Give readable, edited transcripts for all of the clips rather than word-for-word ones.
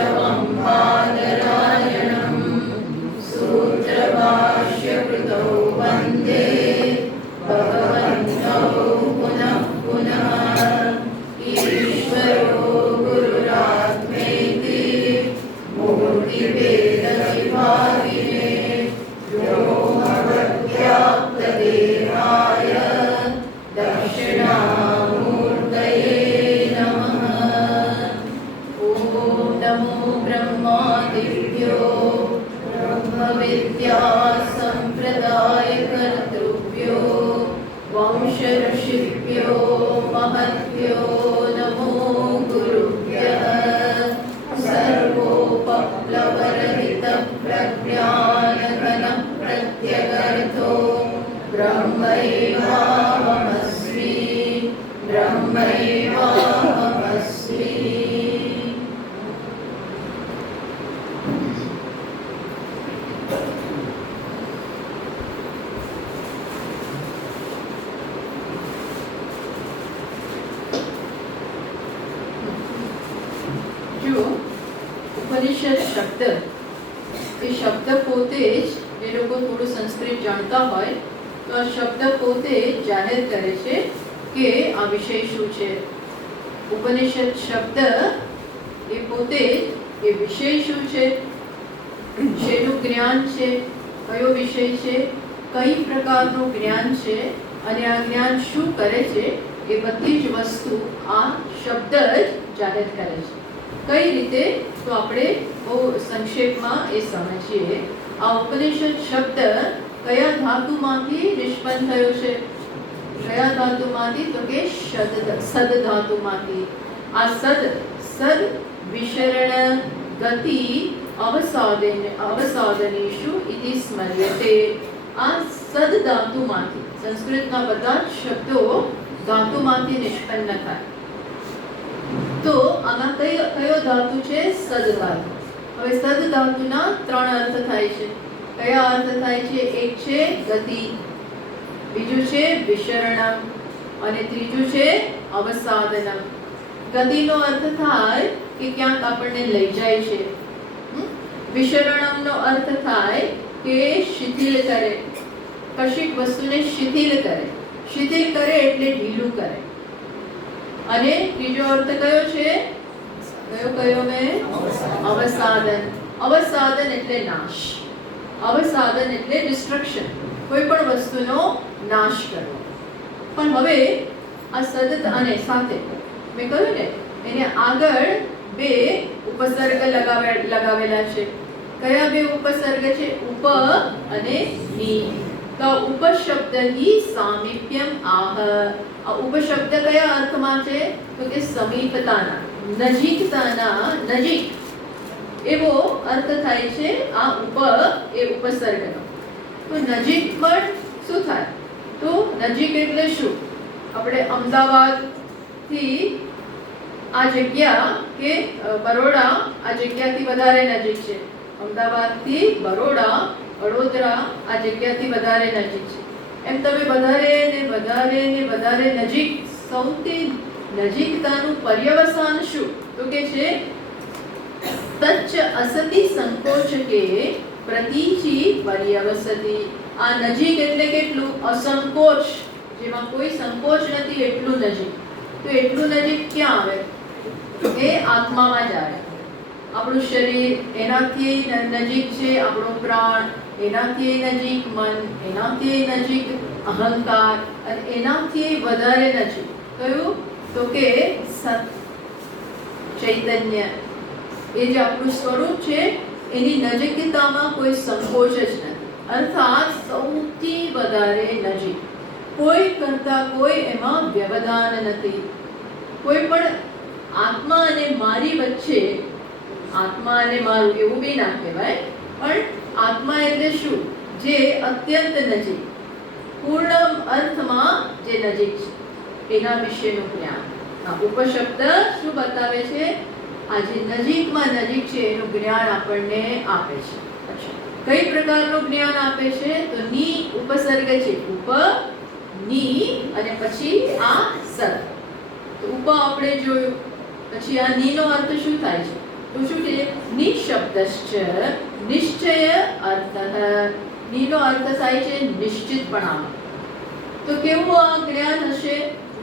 केशवं बादरायणं सूत्रभाष्यकृतौ वन्दे भगवन्तौ पुनः पुनः। ईश्वरो गुरुरात्मेति मूर्तिभेदविभागिने व्योमवद्व्याप्तदेहाय दक्षिणामूर्तये नमः। ॐ नमो ब्रह्मादिभ्यो ब्रह्मविद्यासम्प्रदायकर्तृभ्यो वंशऋषिभ्यो महद्भ्यो नमो गुरुभ्यः। सर्वोपप्लवरहितप्रज्ञानघनः प्रत्यगर्थो ब्रह्मैवाहमस्मि ब्रह्मैवाहमस्मि। जो ઉપનિષદ શબ્દ એ શબ્દ પોતે જ એ લોકો થોડું સંસ્કૃત જાણતા હોય તો આ શબ્દ પોતે જાહેર કરે છે કે આ વિષય શું છે. ઉપનિષદ શબ્દ એ પોતે એ વિષય શું છે, શેનું જ્ઞાન છે, કયો વિષય છે, કઈ પ્રકારનું જ્ઞાન છે અને આ જ્ઞાન શું કરે છે એ બધી જ વસ્તુ આ શબ્દ જ જાહેર કરે છે. કઈ રીતે તો આપણે બહુ સંક્ષેપમાં એ સમજીએ. આ ઉપનિષદ શબ્દ કયા ધાતુમાંથી નિષ્પન્ન થયો છે? કયા ધાતુમાંથી? તો કે સદ ધાતુમાંથી. આ સદ વિશરણ ગતિ અવસાદનેષુ ઇતિ સ્મર્યતે. આ સદ ધાતુમાંથી, સંસ્કૃતના બધા જ શબ્દો ધાતુમાંથી નિષ્પન્ન થાય. તો આમાં કયો ધાતુ છે? સદ ધાતુ. હવે સદ ધાતુના ત્રણ અર્થ થાય છે. કયા અર્થ થાય છે? એક છે ગતિ, બીજું છે વિશરણમ અને ત્રીજું છે અવસાદનમ. ગતિનો અર્થ થાય કે ક્યાંક આપણને લઈ જાય છે. વિશરણમનો અર્થ થાય કે શિથિલ કરે, કશીક વસ્તુને શિથિલ કરે. શિથિલ કરે એટલે ઢીલું કરે. અને ત્રીજો અર્થ કયો છે? કયો મેં? અવસાદન. અવસાદન એટલે નાશ. અવસાદન એટલે ડિસ્ટ્રક્શન, કોઈ પણ વસ્તુનો નાશ કરવો. પણ હવે આ સદ અને સાથે મેં કહ્યું ને એને આગળ બે ઉપસર્ગ લગાવેલા છે. કયા બે ઉપસર્ગ છે? ઉપ અને ની. તો ઉપશબ્દ હિ સામીપ્યમ આહ. આ ઉપશબ્દ કયા અર્થમાં છે? તો કે સમીપતાના, નજીકતાના, નજીક એવો અર્થ થાય છે આ ઉપ એ ઉપસર્ગનો. તો નજીક પણ શું થાય? તો નજીક એટલે શું? આપણે અમદાવાદથી આ જગ્યા કે બરોડા આ જગ્યાથી વધારે નજીક છે. અમદાવાદથી બરોડા, વડોદરા આ જગ્યાથી વધારે નજીક છે. એમ તમે વધારે ને વધારે ને વધારે નજીક, સૌથી નજીકતાનું પર્યવસાન શું? તો કે છે તચ્ચ અસતિ સંકોચકે પ્રતિચી પર્યવસતિ. આ નજીક એટલે કેટલું? અસંકોચ, જેમાં કોઈ સંકોચ નથી એટલું નજીક. તો એટલું નજીક ક્યાં આવે? એ આત્મામાં જ આવે. આપણું શરીર એનાથી નજીક છે, આપણો પ્રાણ એનાથી નજીક, મન એનાથી નજીક, અહંકાર અને એનાથી વધારે નજીક કયું? તો કે સત, ચૈતન્ય. એ જે આપણું સ્વરૂપ છે એની નજીકતામાં કોઈ સંકોચ જ નથી. અર્થાત સૌથી વધારે નજીક, કોઈ કરતા કોઈ એમાં વ્યવધાન નથી. કોઈ પણ આત્મા અને મારી વચ્ચે, આત્મા અને મારું એવું બી ના કહેવાય, પણ આત્મા એટલે શું? જે અત્યંત નજીક, પૂર્ણ અર્થમાં જે નજીક છે એના વિશેનું જ્ઞાન. આ ઉપશબ્દ શું બતાવે છે? આ જે નજીકમાં નજીક છે એનું જ્ઞાન આપણને આપે છે. કઈ પ્રકારનું જ્ઞાન આપે છે? તો ની ઉપસર્ગ છે, ઉપ ની અને પછી આ સદ. તો ઉપ આપણે જોયું, પછી આ ની નો અર્થ શું થાય છે? તો શું છે? નિશબ્દશ્ચ નિશ્ચય અર્થ. નિનો અર્થ થાય છે નિશ્ચિતપણામાં. તો કેવું આ જ્ઞાન હશે?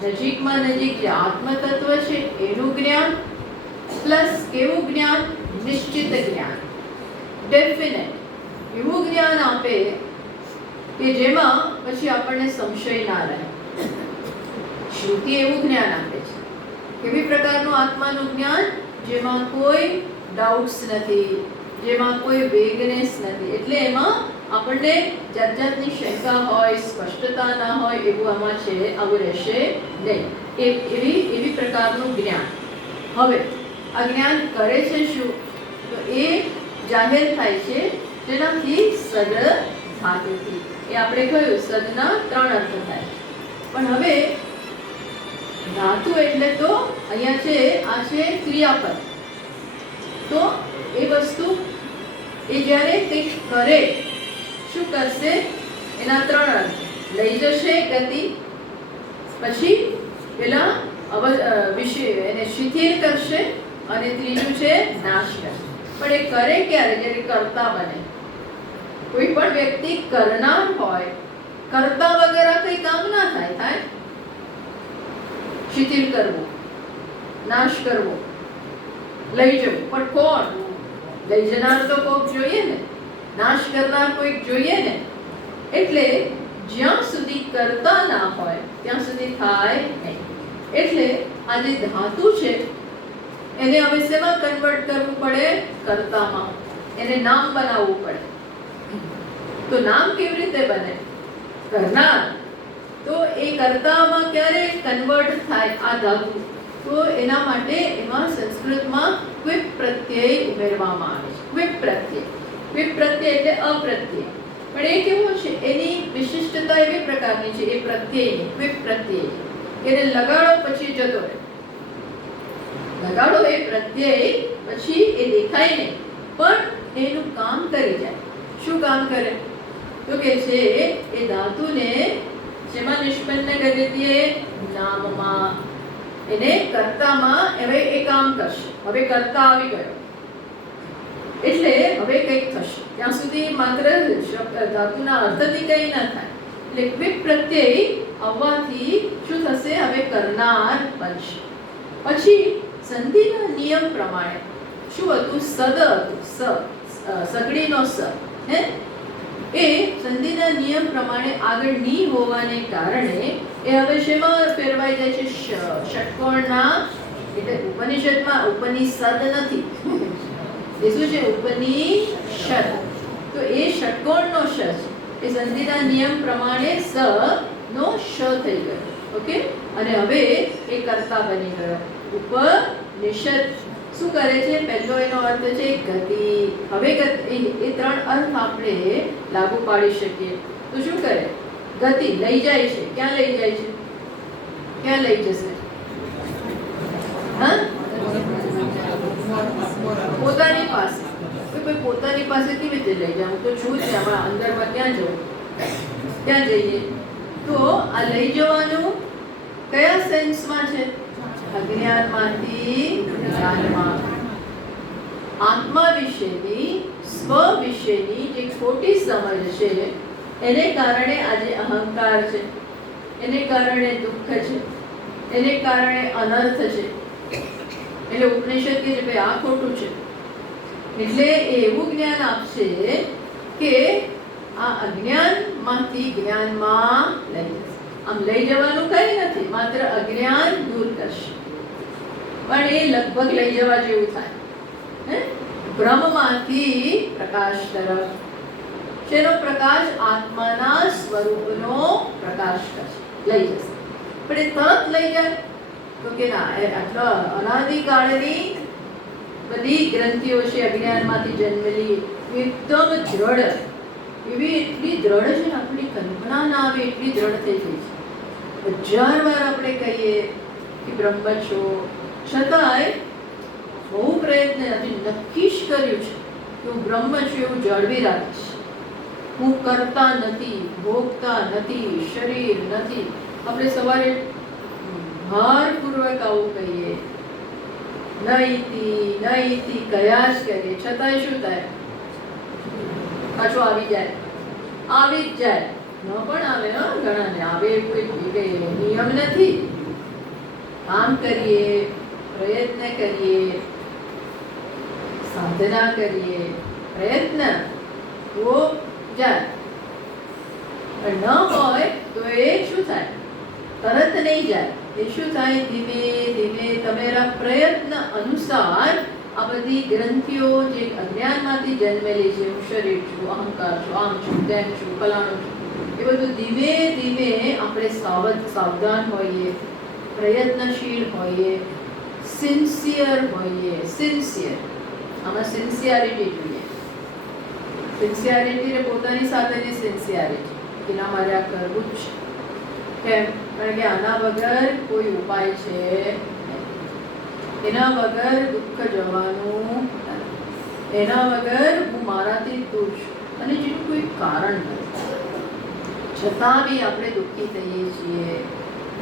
નજીકમાં નજીક જે આત્મ તત્વ છે એનું જ્ઞાન પ્લસ કેવું જ્ઞાન? નિશ્ચિત જ્ઞાન, ડેફિનેટ એવું જ્ઞાન આપે કે જેમાં પછી આપણને સંશય ના રહે. શ્રુતિ એવું જ્ઞાન આપે છે. કેવી પ્રકારનું આત્માનું જ્ઞાન? જેમાં કોઈ ડાઉટ્સ નથી, જેમાં કોઈ વેગનેસ નથી. એટલે એમાં આપણને જાત જાતની શંકા હોય, સ્પષ્ટતા ના હોય એવું આમાં છે, આવું રહેશે નહીં. એવી પ્રકારનું જ્ઞાન. હવે આ જ્ઞાન કરે છે શું? તો એ જાહેર થાય છે જેનાથી સદ ધાતુથી. એ આપણે કહ્યું સદના 3 અર્થ થાય. પણ હવે ધાતુ એટલે તો અહીંયા છે, આ છે ક્રિયાપદ. તો એ વસ્તુ એ જ્યારે કંઈક કરે, શું કરશે? એના 3 અર્થ. લઈ જશે ગતિ, પછી પેલા વિશે એને શિથિલ કરશે, અને ત્રીજું છે નાશ કરશે. પણ એ કરે ક્યારે? જ્યારે કર્તા બને. કોઈ પણ વ્યક્તિ કરનાર હોય, કરતા વગર કઈ કામ ના થાય. શિથિલ કરવું, નાશ કરવો, લઈ જવું. પણ કોણ? લઈ જનાર તો કોઈક જોઈએ ને, નાશ કરનાર કોઈક જોઈએ ને. એટલે જ્યાં સુધી કરતા ના હોય ત્યાં સુધી થાય નહીં. એટલે આ જે ધાતુ છે એને હવે શેમાં કન્વર્ટ કરવું પડે? કર્તામાં. એને નામ બનાવવું પડે. તો નામ કેવી રીતે બને? કરનાર. તો એ કર્તામાં ક્યારે કન્વર્ટ થાય આ ધાતુ? તો એના માટે એમાં સંસ્કૃતમાં ક્વિપ પ્રત્યય ઉમેરવામાં આવે છે. ક્વિપ પ્રત્યય. ક્વિપ પ્રત્યય એટલે અપ્રત્યય. પણ એ કેવો છે? એની વિશિષ્ટતા એવી પ્રકારની છે એ પ્રત્યયની, ક્વિપ પ્રત્યય. એને લગાડો પછી જતો રહે. લગાડો એ પ્રત્યય, પછી એ દેખાય નહીં, પણ એનું કામ કરી જાય. શું કામ કરે? તો કે છે એ ધાતુને શેમાં નિષ્પન્ન કરી દે? નામમાં. એને કર્તામાં હવે એ કામ કરશે. હવે કર્તા આવી ગયો એટલે હવે કંઈક થશે. ત્યાં સુધી માત્ર ધાતુના અર્થથી કંઈ ના થાય. એટલે ક્વિપ પ્રત્યય આવવાથી શું થશે? હવે કરનાર બનશે. પછી સંધિના નિયમ પ્રમાણે શું હતું? સદ હતું. સગડીનો સ. હે એ સંધિના નિયમ પ્રમાણે આગળ ની હોવાને કારણે એ હવે શેમાં ફેરવાઈ જાય છે? ષટકોણના. એટલે ઉપનિષદમાં ઉપનિષદ નથી, એ શું છે? ઉપનિષદ. તો એ ષટકોણનો શ છે. એ સંધિના નિયમ પ્રમાણે સ નો શ થઈ ગયો. ઓકે. અને હવે એ કર્તા બની ગયો. ઉપનિષદ શું કરે છે? પહેલો એનો અર્થ છે ગતિ. હવે એ 3 અર્થ આપણે લાગુ પાડી શકીએ. તો શું કરે? ગતિ. લઈ જાય છે. ક્યાં લઈ જાય છે? ક્યાં લઈ જશે? હા, પોતાની પાસે. કોઈ પોતાની પાસે કેવી રીતે લઈ જાય? હું તો છું જ હમણાં અંદરમાં. ક્યાં જવું? ક્યાં જઈએ? તો આ લઈ જવાનું કયા સેન્સમાં છે? અજ્ઞાનમાંથી જ્ઞાનમાં. આત્મા વિશેની, સ્વ વિશેની જે ખોટી સમજ છે એને કારણે આજે અહંકાર છે, એને કારણે દુઃખ છે, એને કારણે અનર્થ છે. એટલે ઉપનિષદ કે ભાઈ આ ખોટું છે. એટલે એવું જ્ઞાન આપશે કે આ અજ્ઞાનમાંથી જ્ઞાનમાં લઈ જશે. આમ લઈ જવાનું કઈ નથી, માત્ર અજ્ઞાન દૂર કરશે. પણ એ લગભગ લઈ જવા જેવું થાય. બ્રહ્મમાંથી પ્રકાશ તરફ. શેનો પ્રકાશ? આત્માના સ્વરૂપનો પ્રકાશ કરશે, લઈ જશે. પણ એ તરત લઈ જાય તો કે ના, આટલા અનાદિકાળની બધી ગ્રંથિઓ છે અજ્ઞાનમાંથી જન્મેલી, એકદમ દ્રઢ, એવી એટલી દ્રઢ છે ને આપણી કલ્પના ના આવે એટલી દ્રઢ થઈ ગઈ છે. 1000 વાર આપણે કહીએ કે બ્રહ્મ છો, છતાંય બહુ પ્રયત્ન નક્કી જ કર્યું છે કે હું બ્રહ્મ છું એવું જાળવી રાખીશ. હું કરતા નથી, ભોગતા નથી, શરીર નથી. આપણે સવારે ભારપૂર્વક આવું કહીએ, નહીથી કયા જ કરીએ, છતાંય શું થાય? પાછું આવી જ જાય. ન પણ આવે, ઘણાને આવે, કોઈ નિયમ નથી. કામ કરીએ, પ્રયત્ન કરીએ, સાધના કરીએ, પ્રયત્ન તો જાય. ન હોય તો એ શું થાય? તરત નહીં જાય. એ શું થાય? ધીમે ધીમે તમારા પ્રયત્ન અનુસાર આ બધી ગ્રંથિઓ જે અજ્ઞાનમાંથી જન્મેલી છે, હું શરીર છું, અહંકાર છું, આમ છું, તેમ છું, ફલાણું છું, એ બધું ધીમે ધીમે આપણે સાવધાન હોઈએ, પ્રયત્નશીલ હોઈએ, સિન્સિયર હોઈએ. આમાં સિન્સિયરિટી જોઈએ. સિન્સિયરિટી પોતાની સાથેની સિન્સિયરિટી કે ના મારે આ કરવું જ છે. કેમ? કારણ કે આના વગર કોઈ ઉપાય છે, એના વગર દુઃખ જવાનું, એના વગર હું મારાથી દૂર છું અને જેનું કોઈ કારણ નથી. છતાં બી આપણે દુઃખી થઈએ છીએ.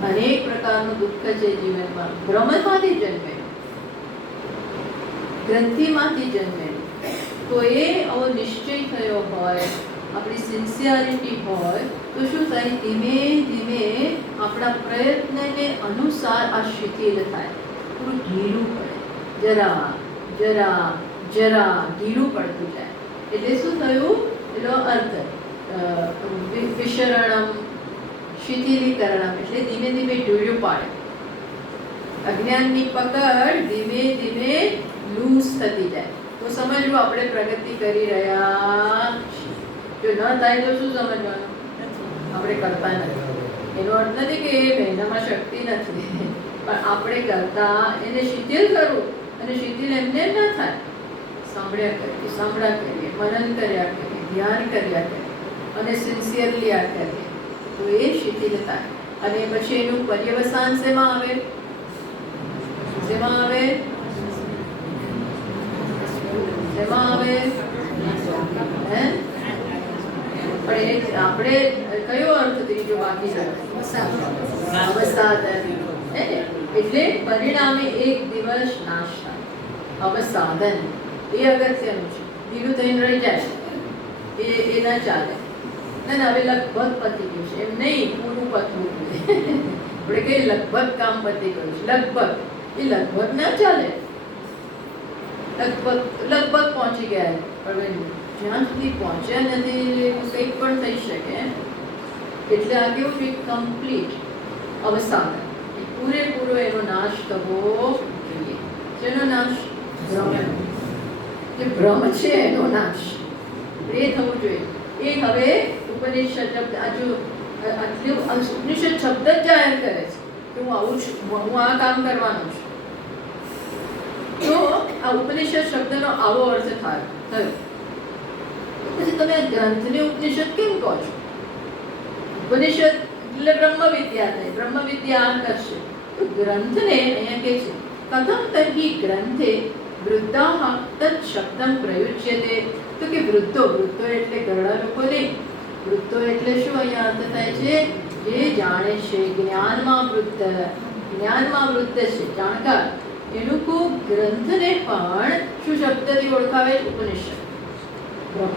અનેક પ્રકારનું દુઃખ છે જીવનમાં. ભ્રમમાંથી જન્મેલું, ગ્રંથિમાંથી જન્મેલું. તો એ આવો નિશ્ચય થયો હોય, આપણી સિન્સિયરિટી હોય, તો શું થાય? ધીમે ધીમે આપણા પ્રયત્નને અનુસાર આ શિથિલ થાય. થોડું ઢીલું પડે, જરા ઢીલું પડતું જાય. એટલે શું થયું? એનો અર્થ વિશરણમ, શિથિલીકરણમ, એટલે ધીમે ધીમે ઢીલું પાડે. અજ્ઞાનની પકડ ધીમે ધીમે લૂઝ થતી જાય. તો સમજવું આપણે પ્રગતિ કરી રહ્યા. જો ન થાય તો શું સમજવાનું? આપણે કરતા નથી. એનો અર્થ નથી કે એનામાં શક્તિ નથી, પણ આપણે કરતા એને શિથિલ કરવું. અને શિથિલ એમને ન થાય. સાંભળ્યા કરીએ, મનન કર્યા કરીએ, ધ્યાન કર્યા કરીએ અને સિન્સિયરલી આ કરીએ તો એ શિથિલ થાય. અને પછી એનું પર્યવસાન શેમાં આવે? પણ આપણે કયો અર્થ ત્રીજો બાકી રહ્યો? અવસાદન. એટલે પરિણામે એક દિવસ નાશ થાય. અવસાદન એ અગત્યનું છે. ઢીલું થઈને રહી જાય એ ના ચાલે. ના હવે લગભગ પતી ગયું છે એમ નહીં, પૂરું પતવું જોઈએ. આપણે કઈ લગભગ કામ પતી ગયું છે, લગભગ. એ લગભગ ના ચાલે. લગભગ પહોંચી ગયા, પણ જ્યાં સુધી પહોંચ્યા નથી કંઈક પણ થઈ શકે. એટલે આ કેવું છે? કમ્પ્લીટ અવસાન, પૂરેપૂરો એનો નાશ થવો જોઈએ. જેનો નાશ? જે ભ્રમ છે એનો નાશ એ થવું જોઈએ. એ હવે ઉપનિષદ શબ્દ ઉપનિષદ શબ્દ જ જાહેર કરે છે કે હું આવું છું, હું આ કામ કરવાનું છું. તો આ ઉપનિષદ શબ્દનો આવો અર્થ થયો. પછી તમે ગ્રંથને ઉપનિષદ કેમ કહો છો? ઉપનિષદ એટલે બ્રહ્મ વિદ્યા થાય. બ્રહ્મ વિદ્યા આ કરશે. તો ગ્રંથને અહીંયા કે છે કથમ તર્હિ ગ્રંથે વૃદ્ધાઃ તત્ શબ્દમ પ્રયુજ્યતે. તો કે વૃદ્ધો એટલે ઘરડા લોકો નહીં. વૃદ્ધો એટલે શું અહીંયા અર્થ થાય છે? જે જાણે છે, જ્ઞાનમાં વૃદ્ધ છે, જાણકાર. એ લોકો ગ્રંથને પણ શું શબ્દથી ઓળખાવે? ઉપનિષદ.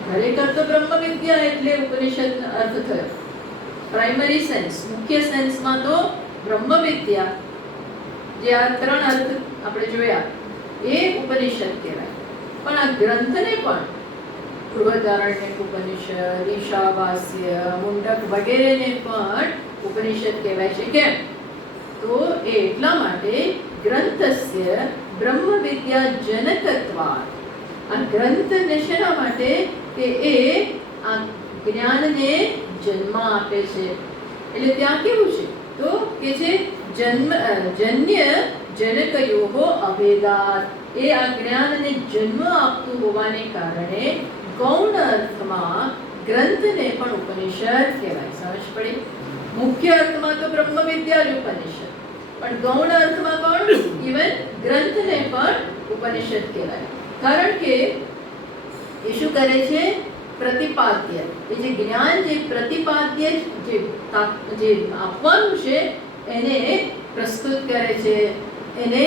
ખરેખર તો બ્રહ્મ વિદ્યા એટલે ઉપનિષદ અર્થ થયો. પ્રાઇમરી સેન્સ, મુખ્ય સેન્સમાં તો બ્રહ્મ વિદ્યા, જે આ ત્રણ અર્થ આપણે જોયા, એ ઉપનિષદ કહેવાય. પણ આ ગ્રંથને પણ બૃહદારણ્યક ઉપનિષદ, ઈશાવાસ્ય, મુંડક વગેરેને પણ ઉપનિષદ કહેવાય છે. કેમ? તો એ એટલા માટે ગ્રંથસ્ય બ્રહ્મ વિદ્યા જનકત્વાत्. આ ગ્રંથને શેના માટે? કે એ આ જ્ઞાનને જન્મ આપે છે. એટલે ત્યાં કેવું છે? તો કે છે જન્ય જનકયોઃ અભેદાત. એ આ જ્ઞાનને જન્મ આપતું હોવાને કારણે ગૌણ અર્થમાં ગ્રંથને પણ ઉપનિષદ કહેવાય. સમજ પડી? મુખ્ય અર્થમાં તો બ્રહ્મ વિદ્યા જ ઉપનિષદ, પણ ગૌણ અર્થમાં પણ ઇવન ગ્રંથને પણ ઉપનિષદ કહેવાય. કારણ કે એ શું કરે છે? પ્રતિપાદ્ય, એ જે જ્ઞાન, જે પ્રતિપાદ્ય જે આપવાનું છે એને પ્રસ્તુત કરે છે, એને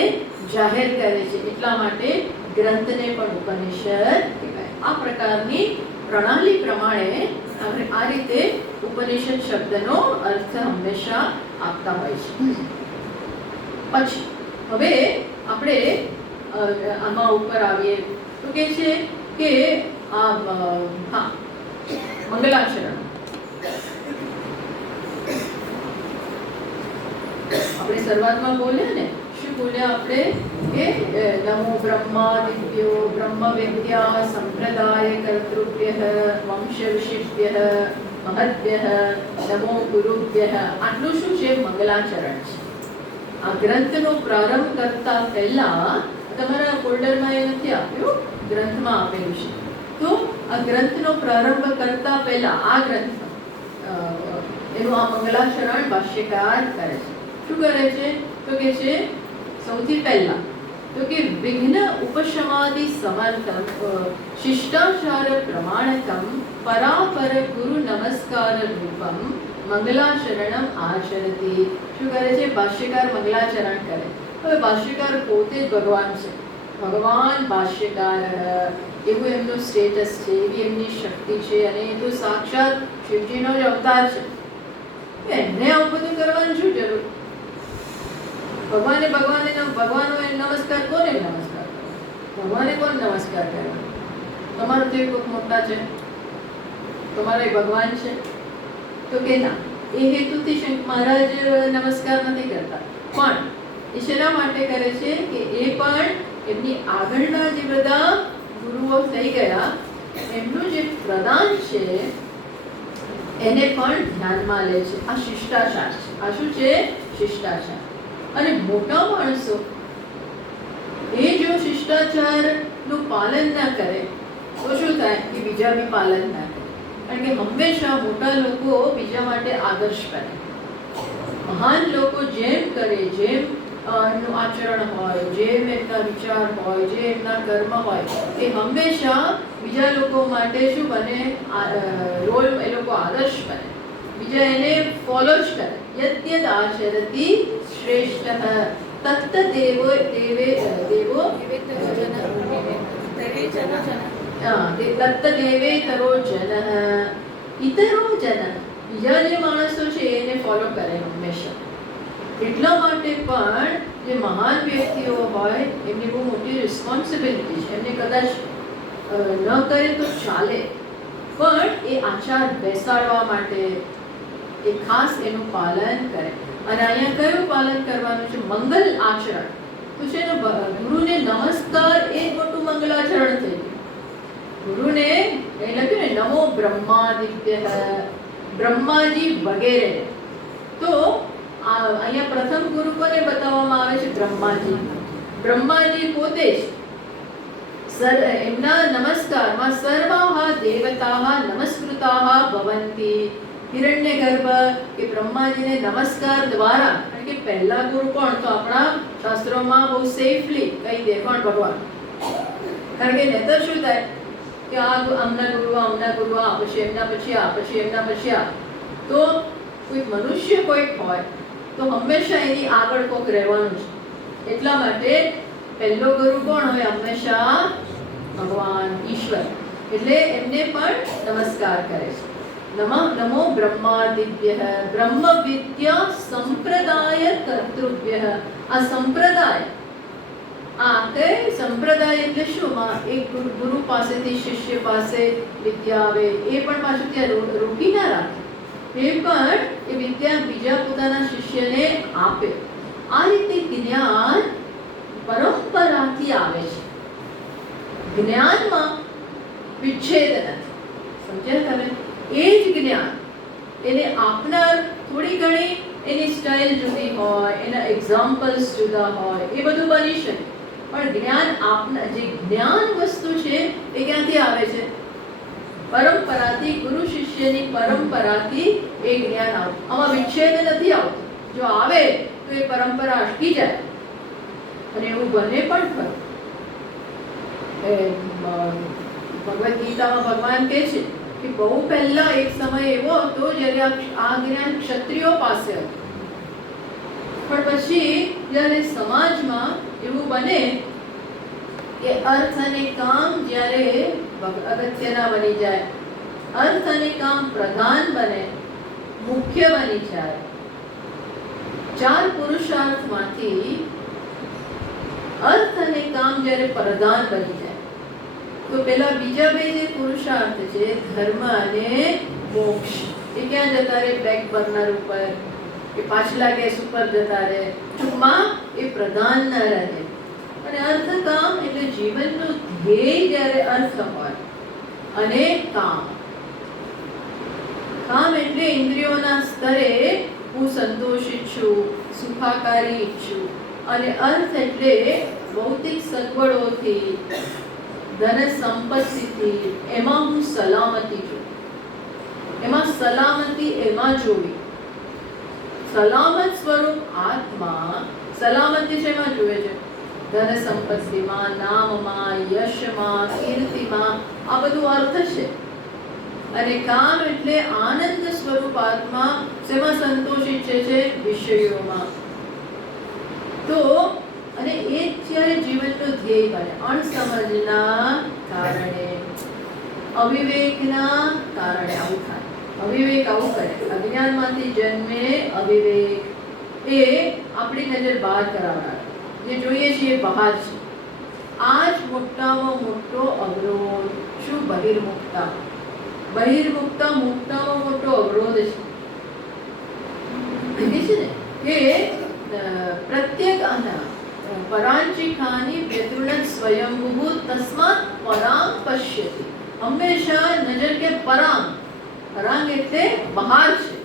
જાહેર કરે છે. એટલા માટે ગ્રંથને પણ ઉપનિષદ કહેવાય. આ પ્રકારની પ્રણાલી પ્રમાણે આપણે આ રીતે ઉપનિષદ શબ્દનો અર્થ હંમેશા આપતા હોય છે. પછી હવે આપણે આમાં ઉપર આવીએ તો કે છે કે હા મંગલાચરણ આપણે શરૂઆતમાં બોલ્યા ને, શું બોલ્યા આપણે કે નમો બ્રહ્માદિભ્યો બ્રહ્મ વિદ્યા સંપ્રદાય કર્તૃભ્યઃ વંશ ઋષિભ્યઃ મહદ્ભ્યઃ નમો ગુરુભ્યઃ. આટલું શું છે? મંગલાચરણ છે. આ ગ્રંથનો પ્રારંભ કરતા પહેલા તમારા ફોલ્ડરમાં એ નથી આપ્યું, ગ્રંથમાં આપેલું છે. તો આ ગ્રંથનો પ્રારંભ કરતા પહેલા આ ગ્રંથ એનું આ મંગલાચરણ ભાષ્યકાર કરે છે. શું કરે છે? તો કે છે સૌથી પહેલા તો કે વિઘ્ન ઉપશમાદિ સમર્થમ શિષ્ટાચાર પ્રમાણકમ પરાપર ગુરુ નમસ્કાર રૂપમ મંગલાચરણમ આચરતી. શું કરે છે? ભાષ્યકાર મંગલાચરણ કરે. હવે ભાષ્યકાર પોતે જ ભગવાન છે. ભગવાન ભાષ્યકાર એવું એમનું સ્ટેટસ છે, એવી એમની શક્તિ છે, અને એ તો સાક્ષાત શિવજીનો જ અવતાર છે. એમને આવું બધું કરવાની શું જરૂર? ભગવાને ભગવાનનો નમસ્કાર કોને નમસ્કાર કરો? ભગવાને કોને નમસ્કાર કર્યો? તમારો તો એક મોટા છે, તમારો એક ભગવાન છે. તો કે ના, એ હેતુથી શંકર મહારાજ નમસ્કાર નથી કરતા. પણ એ શેના માટે કરે છે કે એ પણ એમની આગળના જે બધા ગુરુઓ થઈ ગયા એમનું જે પ્રદાન છે એને પણ ધ્યાનમાં લે છે. આ શિષ્ટાચાર છે. આ શું છે? શિષ્ટાચાર. અને મોટા માણસો એ જો શિષ્ટાચારનું પાલન ના કરે તો શું થાય? કે બીજા બી પાલન ના કરે. કારણ કે હંમેશા મોટા લોકો બીજા માટે આદર્શ બને. મહાન લોકો જેમ કરે, જેમ એમનું આચરણ હોય, જેમ એમના વિચાર હોય, જે એમના કર્મ હોય, એ હંમેશા બીજા લોકો માટે શું બને? રોલ, એ લોકો આદર્શ બને. બીજા એને ફોલો જ કરે. યદ્યદ આચરતિ શ્રેષ્ઠ તત્ત દેવો દેવે દેવો તત્ત દેવે તરો જન ઇતરો જન. બીજા જે માણસો છે એને ફોલો કરે હંમેશા. એટલા માટે પણ જે મહાન વ્યક્તિઓ હોય એમની બહુ મોટી રિસ્પોન્સિબિલિટી છે. એમને કદાચ ન કરે તો ચાલે, પણ એ આચાર બેસાડવા માટે એ ખાસ એનું પાલન કરે. અને અહીંયા કયું પાલન કરવાનું છે? મંગલ આચરણ. તો છે ને, ગુરુને નમસ્કાર એ મોટું મંગલાચરણ થઈ ગયું. ગુરુને એ લખ્યું ને નમો બ્રહ્માદિભ્યઃ, બ્રહ્માજી વગેરે. તો અહીંયા પ્રથમ ગુરુ કોને બતાવવામાં આવે છે? બ્રહ્માજી. બ્રહ્માજી પોતે જ એમના નમસ્કારમાં સર્વાહ દેવતાઃ નમસ્કૃતાઃ ભવન્તિ. હિરણ્યગર્ભ કે બ્રહ્માજીને નમસ્કાર દ્વારા, કારણ કે પહેલા ગુરુ કોણ? તો આપણા શાસ્ત્રોમાં બહુ સેફલી કહી દે કોણ? ભગવાન. કારણ કે નહીતર શું થાય કે આમના ગુરુ આ પછી એમના પછી આ પછી એમના પછી આ. તો કોઈ મનુષ્ય કોઈક હોય તો હંમેશા એની આગળ કોઈક રહેવાનું છે. એટલા માટે પહેલો ગુરુ કોણ હોય? હંમેશા ભગવાન, ઈશ્વર. એટલે એમને પણ નમસ્કાર કરે છે. નમો બ્રહ્માદિભ્યઃ બ્રહ્મ વિદ્યા સંપ્રદાય કર્તૃભ્યઃ. આ સંપ્રદાય, આ કે સંપ્રદાય એટલે શું? એક ગુરુ પાસેથી શિષ્ય પાસે વિદ્યા આવે, એ પણ પાછું ત્યાં રોકી ના રાખે. એ પણ એ વિદ્યા બીજા પોતાના શિષ્યને આપે. આ રીતે જ્ઞાન પરંપરાથી આવે છે. જ્ઞાનમાં વિચ્છેદ નથી. સમજ્યા તમે? એ જ જ્ઞાન એને આપનાર થોડી ઘણી એની સ્ટાઇલ જુદી હોય, એના એક્ઝામ્પલ્સ જુદા હોય, એ બધું બની શકે. પણ જ્ઞાન આપનાર જે જ્ઞાન વસ્તુ છે એ ક્યાંથી આવે છે? પરંપરાથી. ગુરુ શિષ્યની પરંપરાથી એ જ્ઞાન આવે. આમાં વિચ્છેદ નથી આવતો. જો આવે તો એ પરંપરા અટકી જાય. અને એવું બને પણ ખરું. ભગવદ્ ગીતામાં ભગવાન કહે છે કે બહુ પહેલા એક સમય એવો હતો જ્યારે આ જ્ઞાન ક્ષત્રિયો પાસે હતું, પણ પછી જ્યારે સમાજમાં એવું બને કે અર્થ અને કામ જ્યારે અગત્યના બની જાય, અર્થ અને કામ પ્રધાન બને, મુખ્ય બની જાય, 4 પુરુષાર્થમાંથી અર્થ અને કામ જ્યારે પ્રધાન બની જાય તો પેલા બીજા બે જે પુરુષાર્થ છે ધર્મ અને મોક્ષ એ ક્યાં જતા રહે? બેક બર્નર ઉપર કે પાછલા ગેસ ઉપર જતા રહે. ટૂંકમાં એ પ્રધાન ન રહે. અને અર્થ કામ એટલે જીવનનું ધ્યેય જ્યારે અર્થ હોય અને કામ એટલે ઇન્દ્રિયોના સ્તરે હું સંતોષિત છું, સુખાકારી ઈચ્છું. અને અર્થ એટલે ભૌતિક સગવડોથી, ધન સંપત્તિથી એમાં હું સલામતી જોઉં. એમાં સલામતી એમાં જોવી. સલામત સ્વરૂપ આત્મા સલામતી શેમાં જુએ છે? ધન સંપત્તિમાં, નામમાં, યશમાં, કીર્તિમાં. આ બધું અર્થ છે. અને કામ એટલે આનંદ સ્વરૂપ આત્મા શેમાં સંતોષિત છે? વિષયોમાં. તો અને એ જ્યારે જીવનનું ધ્યેય બને, અણસમજના કારણે, અવિવેકના કારણે આવું થાય. અવિવેક આવું કરે. અજ્ઞાનમાંથી જન્મે અવિવેક. એ આપણી નજર બહાર કરાવનાર. જે જોઈએ છીએ બહાર છે. આ જ મોટામાં મોટો અવરોધ. શું? બહિર્મુખતા. બહિર્મુખતા મોટામાં મોટો અવરોધ છે. છે ને કે પ્રત્યેક પરાંચિકાની વ્યતૃણત સ્વયંભૂ તસ્માત પરામ પશ્યતિ. હંમેશા નજર કે પરામ. પરાંગ એટલે બહાર છે.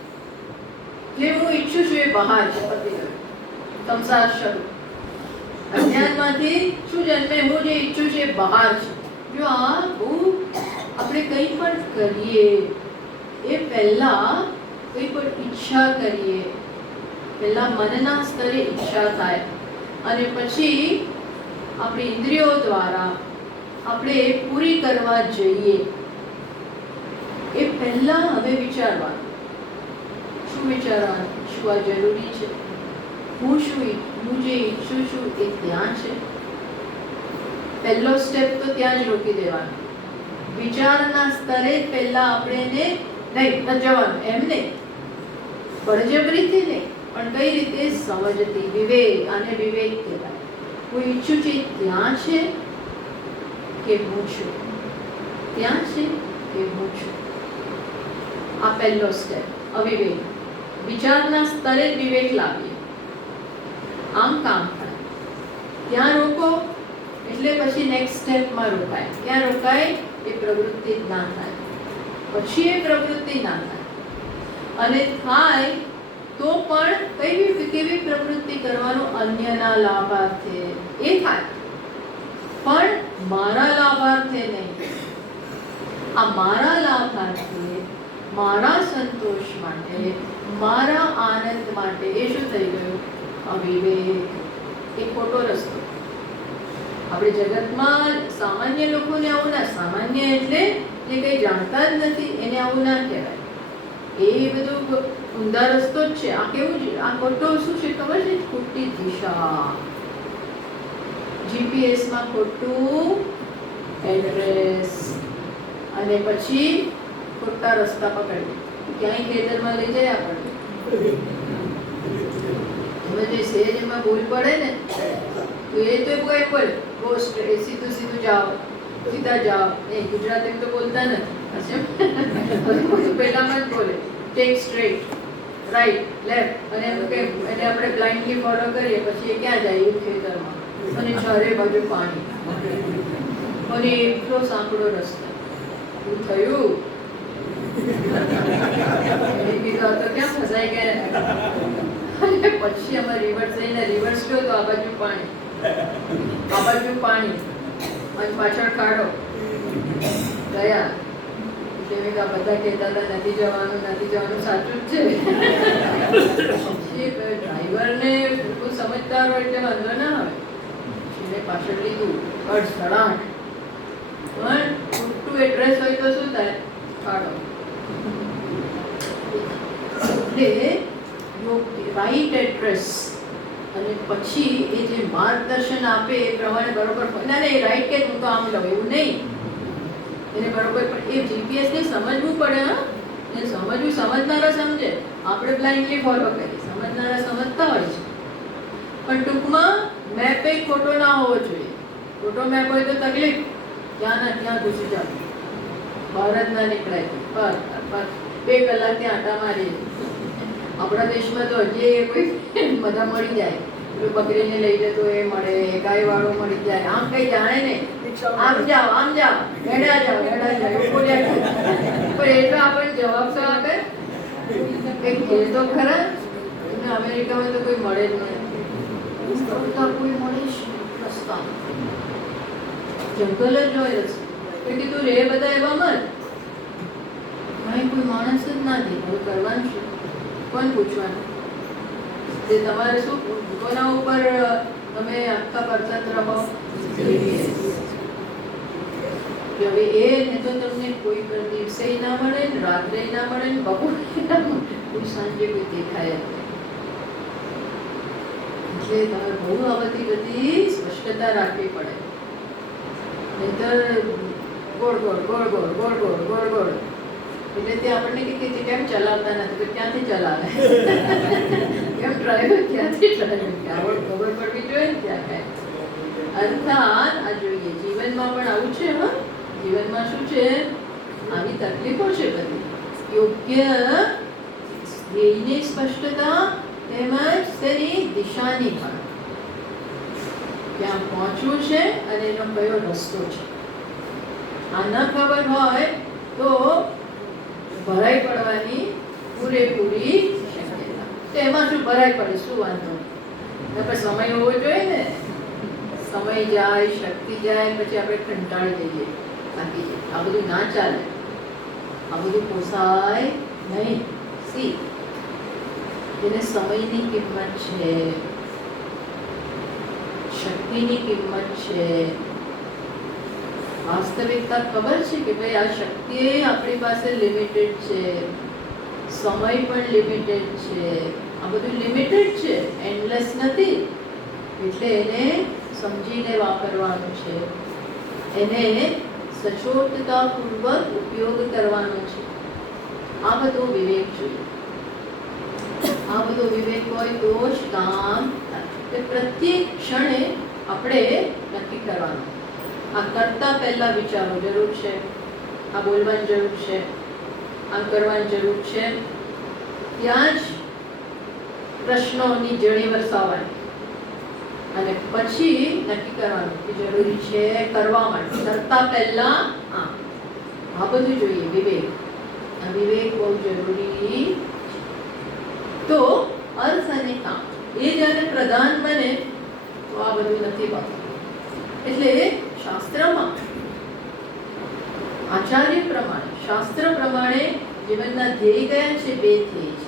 જે હું ઈચ્છું છું એ બહાર છે. સંસાર શરૂ. અજ્ઞાનમાંથી શું જન્મે? હું જે ઈચ્છું છું એ બહાર છે. જો આ બહુ આપણે કંઈ પણ કરીએ એ પહેલા કંઈ પણ ઈચ્છા કરીએ, પહેલા મનના સ્તરે ઈચ્છા થાય અને પછી આપણી ઇન્દ્રિયો દ્વારા આપણે પૂરી કરવા જઈએ. એ પહેલા હવે વિચારવાનું. શું વિચારવાનું? શું આ જરૂરી છે? હું જે ઈચ્છું છું એ ત્યાં છે? પહેલો સ્ટેપ તો ત્યાં જ રોકી દેવાનો. વિચારના સ્તરે પહેલા આપણે નહીં જવાનું. એમ નહીં, બળજબરીથી નહીં, પણ કઈ રીતે? સમજતી. વિવેક. આને વિવેક કહેવાય. હું ઈચ્છું છું ત્યાં છે કે હું છું? ત્યાં છે કે હું છું? આ પહેલો સ્ટેપ. અવિવેક. વિચારના સ્તરે વિવેક લાવીએ. આમ કામ થાય. ત્યાં રોકો એટલે પછી નેક્સ્ટ સ્ટેપમાં રોકાય. ક્યાં રોકાય? એ પ્રવૃત્તિ જ ના થાય. પછી એ પ્રવૃત્તિ ના થાય. અને થાય તો પણ કેવી પ્રવૃત્તિ કરવાનો? અન્યના લાભાર્થે. એ થાય પણ મારા લાભાર્થે નહીં. આ મારા લાભાર્થે, મારા સંતોષ માટે, મારા આનંદ માટે. એ શું થઈ ગયું? અવિવેક. એ ખોટો રસ્તો. આપણે જગતમાં સામાન્ય લોકોને આવું ના. સામાન્ય એટલે જે કંઈ જાણતા જ નથી એને આવું ના કહેવાય. એ બધું ઊંધા રસ્તો જ છે. આ કેવું? આ ખોટો શું છે ખબર છે? ખોટી દિશા. જીપીએસમાં ખોટું એડ્રેસ અને પછી ખોટા રસ્તા પકડી ક્યાંય ખેતરમાં લઈ જાય આપણને. તમે જે સહેજ એમાં ભૂલ પડે ને તો એ તો કોઈ બોલ સીધું જાઓ, સીધા જાઓ. એ ગુજરાતી તો બોલતા નથી. પહેલામાં જ બોલે ટેક સ્ટ્રેટ, રાઈટ, લેફ્ટ. અને એને આપણે બ્લાઇન્ડલી ફોલો કરીએ પછી એ ક્યાં જાય? ખેતરમાં. અને ચારે બાજુ પાણી અને એટલો સાંકડો રસ્તો. શું થયું? ક્યાં ફસાઈ ગયા? અને પછી અમે રિવર્સ થઈને રિવર્સ ગયો તો આ બાજુ પાણી, આ બાજુ પાણી અને પાછળ ખાડો. ગયા બધા કહેતા હતા નથી જવાનું, નથી જવાનું. સાચું જ છે. ડ્રાઈવરને બિલકુલ સમજદાર હોય એટલે વાંધો ના આવે. એને પાછળ લીધું અડસડાટ. પણ ખોટું એડ્રેસ હોય તો શું થાય? ખાડો. એટલે રાઈટ એડ્રેસ અને પછી એ જે માર્ગદર્શન આપે એ પ્રમાણે બરોબર ના નહીં રાઈટ કે હું તો આમ લઉં એવું નહીં, એને બરોબર પણ એ જીપીએસને સમજવું પડે. હા, એને સમજવું, સમજનારા સમજે, આપણે બ્લાઇન્ડલી ફોલો કરીએ, સમજનારા સમજતા હોય છે. પણ ટૂંકમાં મેપ એ ખોટો ના હોવો જોઈએ. ખોટો મેપ હોય તો તકલીફ, ત્યાં ના ત્યાં ઘૂસી જાવ, બહાર જ ના નીકળાય. પર 2 કલાક ત્યાં આટા મારીએ. આપણા દેશમાં તો હજી કોઈ બધા મળી જાય, બકરીને લઈ જતો એ મળે, ગાય વાળો મળી જાય, આમ કઈ જાણે ને આમ જાઓ હેડા જાઓ એવું બોલ્યા કરે. પણ એ તો આપણને જવાબ તો આપે કંઈક એ તો ખરા. અમેરિકામાં તો કોઈ મળે જ નહીં, કોઈ મળે જ રસ્તા, જંગલ જ હોય રસ્તો. તો કીધું રે બધા એવામાં જ અહીં કોઈ માણસ જ નથી. હવે કરવાનું છે, કોણ પૂછવાનું? જે તમારે શું કોના ઉપર તમે આખા પરચત રહો. હવે એ ને તો તમને કોઈ પણ દિવસે ના મળે ને રાત્રે ના મળે ને બપોરે ના મળે, કોઈ સાંજે કોઈ દેખાય જ નહીં. એટલે તમારે બહુ આ બધી સ્પષ્ટતા રાખવી પડે, નહીતર ગોળ ગોળ ગોળ ગોળ ગોળ ગોળ ગોળ ગોળ. એટલે તે આપણને કે કેમ ચલાવતા નથી, તો ક્યાંથી ચલાવે? કેમ ડ્રાઈવર ક્યાંથી ચલાવે? આવડ ખબર પડવી જોઈએ ને ત્યાં કાંઈ. અર્થાત આ જોઈએ જીવનમાં પણ આવું છે. હા, જીવનમાં શું છે? આવી તકલીફો છે બધી. યોગ્ય ધ્યેયની સ્પષ્ટતા તેમજ તેની દિશાની પણ, ક્યાં પહોંચવું છે અને એનો કયો રસ્તો છે. આ ન ખબર હોય તો ભરાઈ પડવાની પૂરેપૂરી શક્યતા. તો એમાં શું ભરાઈ પડે, શું વાંધો? આપણે સમય હોવો જોઈએ ને. સમય જાય, શક્તિ જાય, પછી આપણે કંટાળી જઈએ, થાકી જઈએ. આ બધું ના ચાલે, આ બધું પોસાય નહીં. સી એને સમયની કિંમત છે, શક્તિની કિંમત છે. વાસ્તવિકતા ખબર છે કે ભાઈ આ શક્તિ આપણી પાસે લિમિટેડ છે, સમય પણ લિમિટેડ છે, આ બધું લિમિટેડ છે, એન્ડલેસ નથી. એટલે એને સમજીને વાપરવાનું છે, એને સચોટતાપૂર્વક ઉપયોગ કરવાનો છે. આ બધો વિવેક જોઈએ. આ બધો વિવેક હોય તો જ કામ થાય. પ્રત્યેક ક્ષણે આપણે નક્કી કરવાનું, આ કરતા પહેલા વિચારો જરૂર છે, આ બોલવાની જરૂર છે, આમ કરવાની જરૂર છે. ત્યાં જ પ્રશ્નોની જડી વરસાવવાની અને પછી નક્કી કરવાનું કે જરૂરી છે કરવા માટે. કરતા પહેલા આ બધું જોઈએ વિવેક. આ વિવેક બહુ જરૂરી. તો અર્થ અને કામ એ જ્યારે પ્રધાન બને તો આ બધું નથી બનતું. એટલે શાસ્ત્રમાં આચાર્ય પ્રમાણે, શાસ્ત્ર પ્રમાણે જીવનના ધ્યેય ગયા છે. 2 ધ્યેય છે.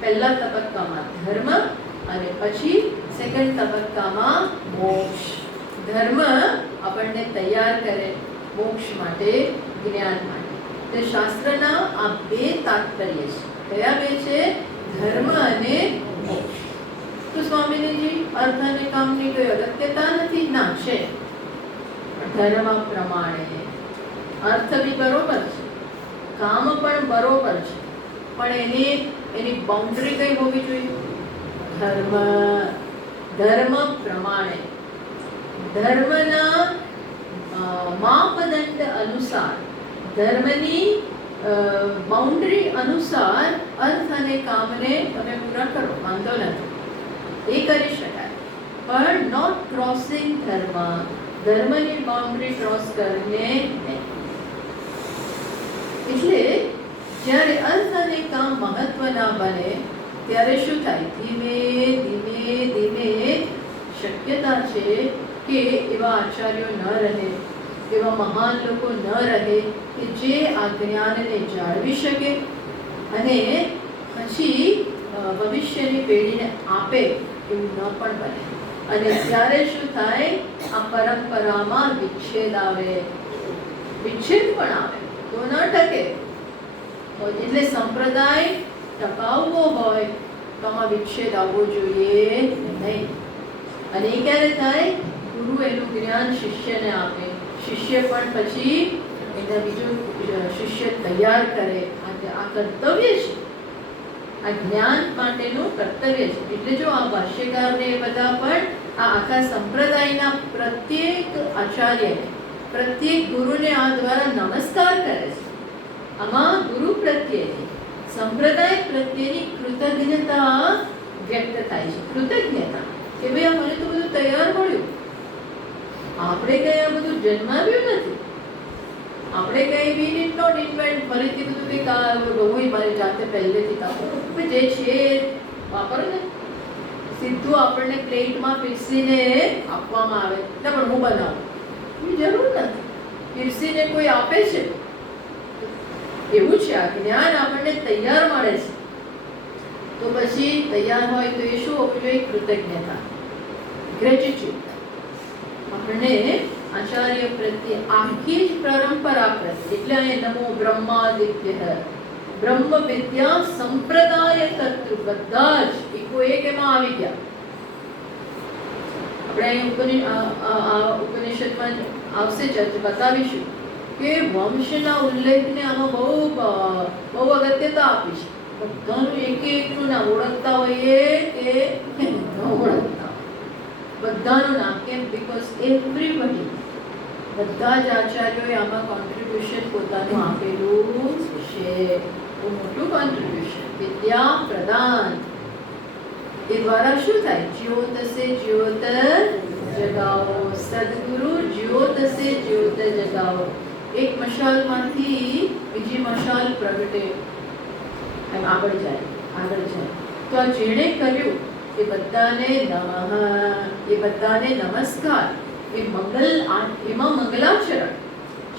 પહેલા તબક્કામાં ધર્મ અને પછી સેકન્ડ તબક્કામાં મોક્ષ. ધર્મ આપણને તૈયાર કરે મોક્ષ માટે, જ્ઞાન માટે. તે શાસ્ત્રના આ 2 તાત્પર્ય છે. કયા 2 છે? ધર્મ અને મોક્ષ. તો સ્વામીજી અર્થ અને કામની કોઈ અગત્યતા નથી? ના, છે. ધર્મ પ્રમાણે અર્થ બી બરોબર છે, કામ પણ બરોબર છે, પણ એની બાઉન્ડ્રી કઈ હોવી જોઈએ? ધર્મ પ્રમાણે, ધર્મના માપદંડ અનુસાર, ધર્મની બાઉન્ડ્રી અનુસાર અર્થ અને કામને તમે પૂરા કરો, વાંધો નથી, એ કરી શકાય. પણ નોટ ક્રોસિંગ ધર્મ, ધર્મની બાઉન્ડ્રી ક્રોસ કરીને નહીં. એટલે જ્યારે અર્થ અને કામ મહત્વના બને ત્યારે શું થાય? ધીમે ધીમે ધીમે શક્યતા છે કે એવા આચાર્યો ન રહે, એવા મહાન લોકો ન રહે કે જે આ જ્ઞાનને જાળવી શકે અને પછી ભવિષ્યની પેઢીને આપે, એવું ન પણ બને. અને ત્યારે શું થાય? આ પરંપરામાં વિચ્છેદ આવે, વિચ્છેદ પણ આવે તો ન ટકે. એટલે સંપ્રદાય ટકાવવો હોય તો આમાં વિચ્છેદ આવવો જોઈએ નહીં. અને એ ક્યારે થાય? ગુરુ એનું જ્ઞાન શિષ્યને આપે, શિષ્ય પણ પછી એના બીજો શિષ્ય તૈયાર કરે. આ કર્તવ્ય છે, આ જ્ઞાન માટેનું કર્તવ્ય છે. એટલે જો આ ભાષ્યકારને એ બધા પણ આ આખા સંપ્રદાયના પ્રત્યેક આચાર્યને, પ્રત્યેક ગુરુને આ દ્વારા નમસ્કાર કરે છે. આમાં ગુરુ પ્રત્યેની, સંપ્રદાય પ્રત્યેની કૃતજ્ઞતા વ્યક્ત થાય છે. કૃતજ્ઞતા કે ભાઈ મને તો બધું તૈયાર મળ્યું, આપણે કઈ આ બધું જન્માવ્યું નથી, આપણે કઈ વી ડીડ નોટ ઇન્વેન્ટ ફરીથી બધું કંઈક બહુ મારી જાતે પહેલેથી કાપો જે છે વાપરો ને. સીધું આપણને પ્લેટમાં પીરસીને આપવામાં આવે ના પણ હું બનાવું, એની જરૂર નથી. પીરસીને કોઈ આપે છે, એવું છે. આ જ્ઞાન આપણને તૈયાર મળે છે, તો પછી તૈયાર હોય તો એ શું હોવું જોઈએ? કૃતજ્ઞતા, ગ્રેટિટ્યુડ. આપણને આચાર્ય પ્રત્યે આખી જ પરંપરા પ્રત્યે, એટલે અહીં નમો બ્રહ્માદિત્ય બ્રહ્મ વિદ્યા સંપ્રદાય તત્વ બધા જ એકો એક એમાં આવી ગયા. આપણે અહીં ઉપનિષદમાં આવશે ચર્ચા બતાવીશું કે વંશના ઉલ્લેખને આમાં બહુ અગત્યતા આપી છે. બધાનું એક એકનું નામ ઓળખતા હોઈએ કે ન ઓળખતા, બધાનું નામ. કેમ? બીકોઝ એવરીબડી, બધા જ આચાર્યોએ આમાં કોન્ટ્રીબ્યુશન પોતાનું આપેલું છે. બહુ મોટું કોન્ટ્રીબ્યુશન. વિદ્યા પ્રદાન એ દ્વારા શું થાય? જ્યોત સે જ્યોત જગાવો, સદગુરુ જ્યોત સે જ્યોત જગાવો. એક મશાલમાંથી બીજી મશાલ પ્રગટે, એમ આગળ જાય, આગળ જાય. તો આ જેણે કર્યું એ બધાને નમઃ, એ બધાને નમસ્કાર. એ એમાં મંગલાચરણ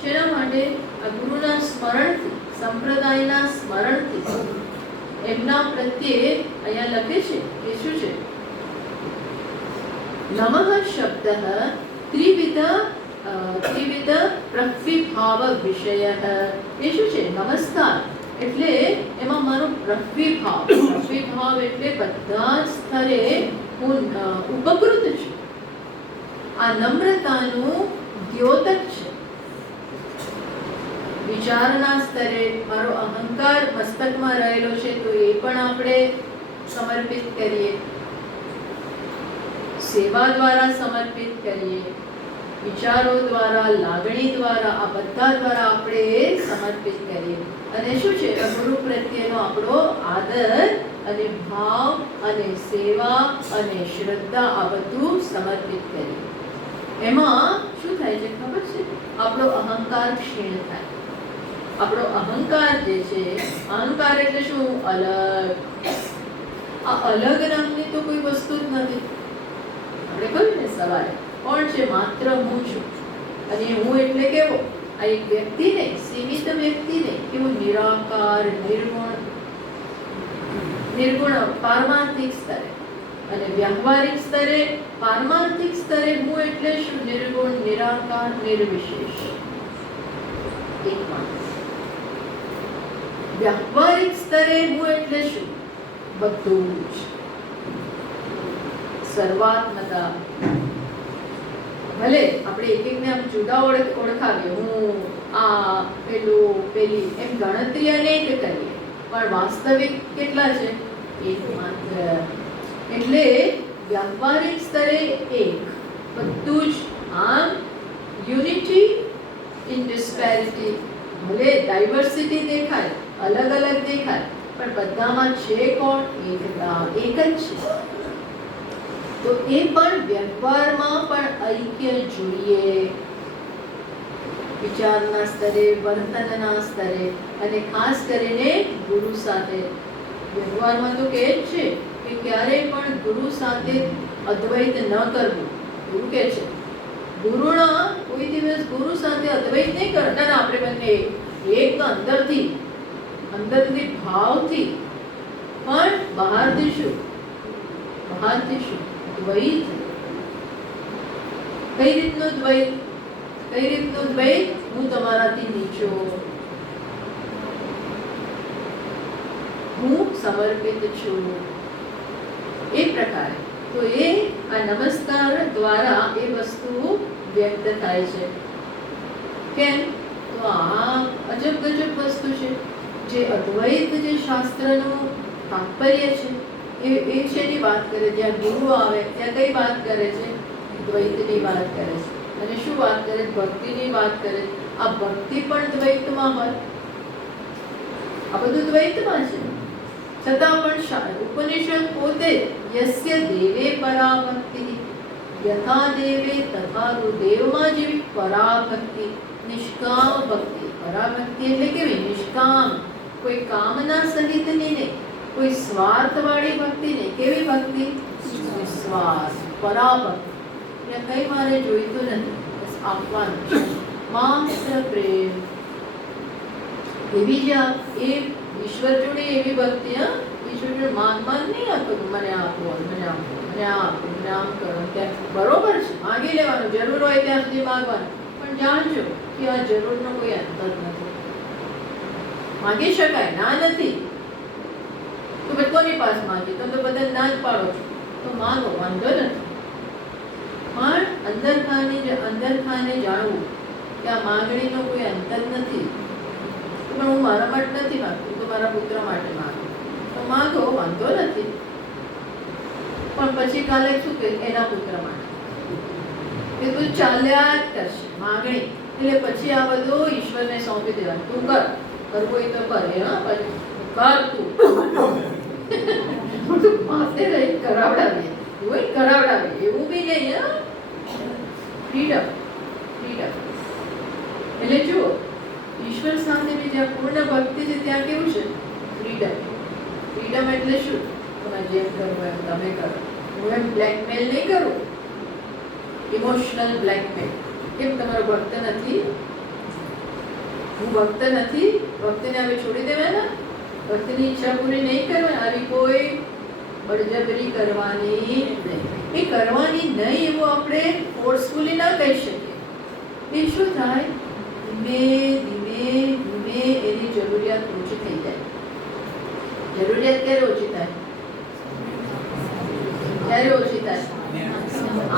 શેના માટે? આ ગુરુના સ્મરણથી, સંપ્રદાયના સ્મરણથી એમના પ્રત્યે અહીંયા લખે છે કે શું છે? નમઃ શબ્દ ત્રિવિધ પ્રવિભાવ વિષય. એ શું છે? નમસ્કાર એટલે એમાં મારો પ્રવિભાવ, પ્રવિભાવ એટલે બધા જ સ્તરે હું ઉપકૃત છું. આ નમ્રતાનું દ્યોતક છે. વિચારના સ્તરે મારો અહંકાર મસ્તકમાં રહેલો છે તો એ પણ આપણે સમર્પિત કરીએ, સેવા દ્વારા સમર્પિત કરીએ, વિચારો દ્વારા, લાગણી દ્વારા, આ બધા દ્વારા આપણે સમર્પિત કરીએ. અને શું છે? ગુરુ પ્રત્યેનો આપણો આદર અને ભાવ અને સેવા અને શ્રદ્ધા આ બધું સમર્પિત કરીએ. એમાં શું થાય છે ખબર છે? આપણો અહંકાર ક્ષીણ થાય. આપણો અહંકાર જે છે, અહંકાર એટલે શું? અલગ. આ અલગ નામની તો કોઈ વસ્તુ જ નથી. આપણે કહ્યું ને સવારે, કોણ છે? માત્ર હું છું. અને હું એટલે કેવો? આ એક વ્યક્તિ નહીં, સીમિત વ્યક્તિ નહીં, કેવું? નિરાકાર, નિર્ગુણ પારમાર્થિક સ્તરે. અને વ્યવહારિક સ્તરે, પારમાર્થિક સ્તરે હું એટલે શું? નિર્ગુણ, નિરાકાર, નિર્વિશેષ, એકમાત્ર. વ્યવહારિક સ્તરે હું એટલે શું? બધું જ. સર્વાત્મતા. ભલે આપણે એક એકને આમ જુદા ઓળખાવીએ, હું આ પેલું પેલી એમ ગણતરી અનેક કરીએ, પણ વાસ્તવિક કેટલા છે? એકમાત્ર. એટલે વ્યવહારિક સ્તરે એક, બધું જ. આમ યુનિટી ઇન ડિસ્પેરિટી. ભલે ડાયવર્સિટી દેખાય, અલગ અલગ દેખાય, પણ બધામાં છે કોણ? એકતા, એક જ છે. તો એ પણ વ્યવહારમાં પણ ઐક્ય જોઈએ. વિચારના સ્તરે, વર્તનના સ્તરે, અને ખાસ કરીને ગુરુ સાથે. વ્યવહારમાં તો કહે જ છે કે ક્યારેય પણ ગુરુ સાથે અદ્વૈત ન કરવું. ગુરુ કહે છે ગુરુના કોઈ દિવસ ગુરુ સાથે અદ્વૈત નહીં કરતા. આપણે બંને એક અંદરથી ભાવથી, પણ બહારથી શું? દ્વૈત. કઈ રીતનું દ્વૈત? હું તમારાથી નીચો, હું સમર્પિત છું, એ પ્રકારે. તો એ આ નમસ્કાર દ્વારા એ વસ્તુ વ્યક્ત થાય છે. કેમ? તો આ અજબ ગજબ વસ્તુ છે. જે અદ્વૈત જે શાસ્ત્રનું તાત્પર્ય છે એ શેની વાત કરે? જ્યાં ગુરુ આવે ત્યાં કઈ વાત કરે છે? દ્વૈતની વાત કરે છે. અને શું વાત કરે? ભક્તિની વાત કરે. આ ભક્તિ પણ દ્વૈતમાં હોય. આ બધું દ્વૈતમાં છે. છતાં પણ ઉપનિષદ પોતે યસ્ય દેવે પરાભક્તિ યથા દેવે તથા દેવમાં જેવી પરાભક્તિ, નિષ્કામ ભક્તિ. પરાભક્તિ એટલે કેવી? નિષ્કામ, કોઈ કામના સહિતની નહીં, કોઈ સ્વાર્થવાળી ભક્તિ નહીં. કેવી ભક્તિ? નિસ્વાર્થ પરાભક્તિ. ત્યાં કઈ મારે જોઈતું નથી, બસ આપવાનું, માત્ર પ્રેમ. એવી જ એ ઈશ્વર જોડે એવી ભક્તિ. ઈશ્વર જોડે માંગ નહીં આપો, મને આપો, મને આપો, મને આપો, મને આમ કરો. ત્યાં બરોબર છે, માગી લેવાનું, જરૂર હોય ત્યાં સુધી માગવાનું. પણ જાણજો કે આ જરૂરનો કોઈ અંત જ નથી. માગી શકાય, ના નથી. તો કોની પાસ માગી? તમે તો બધા ના જ પાડો છો, તો માગો, વાંધો નથી. પણ અંદરખાને જાણવું કે આ માગણીનો કોઈ અંત જ નથી. પણ હું મારા માટે નથી માગતું, તો મારા પુત્ર માટે માગું, તો માગો, વાંધો નથી. પણ પછી કાલે શું કહે? એના પુત્ર માટે એ તું ચાલ્યા જ કરશે માગણી. એટલે પછી આ બધું ઈશ્વરને સોંપી દેવાનું. તું કર, કરવું હોય તો કર. પછી કર તું માથે રહી કરાવડાવે, એવું કરાવડાવે, એવું બી નહીં. Freedom, freedom. એટલે જુઓ, ઈશ્વર સાથેની જ્યાં પૂર્ણ ભક્તિ છે ત્યાં કેવું છે? ફ્રીડમ. ફ્રીડમ એટલે શું? તમે જેમ કરવું એમ તમે કરો. હું એમ બ્લેકમેલ નહીં કરું, ઇમોશનલ બ્લેકમેલ. કેમ? તમારો ભક્ત નથી, હું ભક્ત નથી, ભક્તિને હવે છોડી દેવાના, ભક્તિની ઈચ્છા પૂરી નહીં કરવાની. આવી કોઈ બળજબરી કરવાની નહીં. એ કરવાની નહીં એવું આપણે ફોર્સફુલી ના કહી શકીએ. એ શું થાય? ધીમે ધીમે ધીમે એની જરૂરિયાત ઓછી થઈ જાય. જરૂરિયાત ક્યારે ઓછી થાય? ક્યારે ઓછી થાય?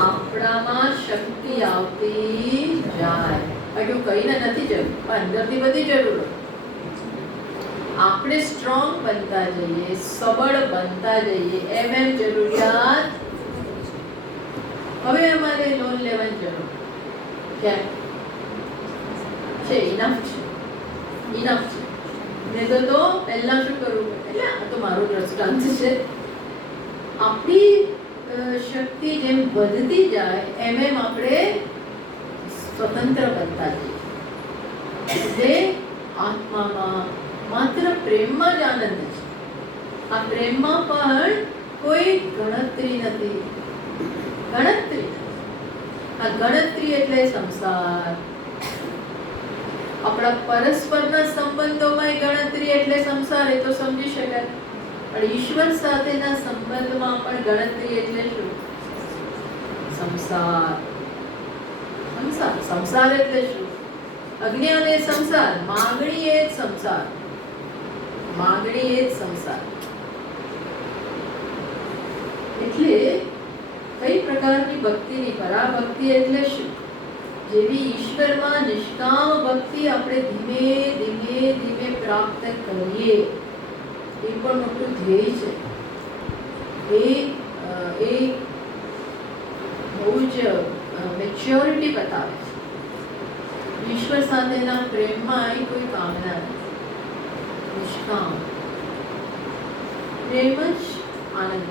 આપણામાં શક્તિ આવતી જાય. બાકી કહીને નથી જરૂર, પણ અંદરથી બધી જરૂર. આપણે સ્ટ્રોંગ બનતા જઈએ, સબળ બનતા જઈએ, એમ જરૂરિયાત. હવે અમારે લોન લેવાની જરૂર ક્યાં છે? ઇનફ છે, ઇનફ છે. ને તો પહેલા શું કરવું? એટલે આ તો મારો દ્રષ્ટાંત છે. આપણી શક્તિ જેમ વધતી જાય એમ આપણે સ્વતંત્ર બનતા જઈએ. એટલે આત્મામાં માત્ર પ્રેમમાં જ આનંદ છે. આ પ્રેમમાં પણ કોઈ ગણતરી નથી. ગણતરી, આ ગણતરી એટલે સંસાર. આપણા પરસ્પરના સંબંધોમાં ગણતરી એટલે સંસાર, એ તો સમજી શકાય. પણ ઈશ્વર સાથેના સંબંધમાં પણ ગણતરી એટલે શું? સંસાર. સંસાર, સંસાર એટલે શું? અજ્ઞાન એ સંસાર, માંગણી એ જ સંસાર, માંગણી એ જ સંસાર. એટલે કઈ પ્રકારની ભક્તિની? પરાભક્તિ એટલે શું? જેવી ઈશ્વરમાં નિષ્કામ ભક્તિ આપણે ધીમે ધીમે ધીમે પ્રાપ્ત કરીએ, એ પણ મોટું ધ્યેય છે. એ બહુ જ મેચ્યોરિટી બતાવે છે. ઈશ્વર સાથેના પ્રેમમાં કોઈ કામના નથી, નિષ્કામ પ્રેમ જ આનંદ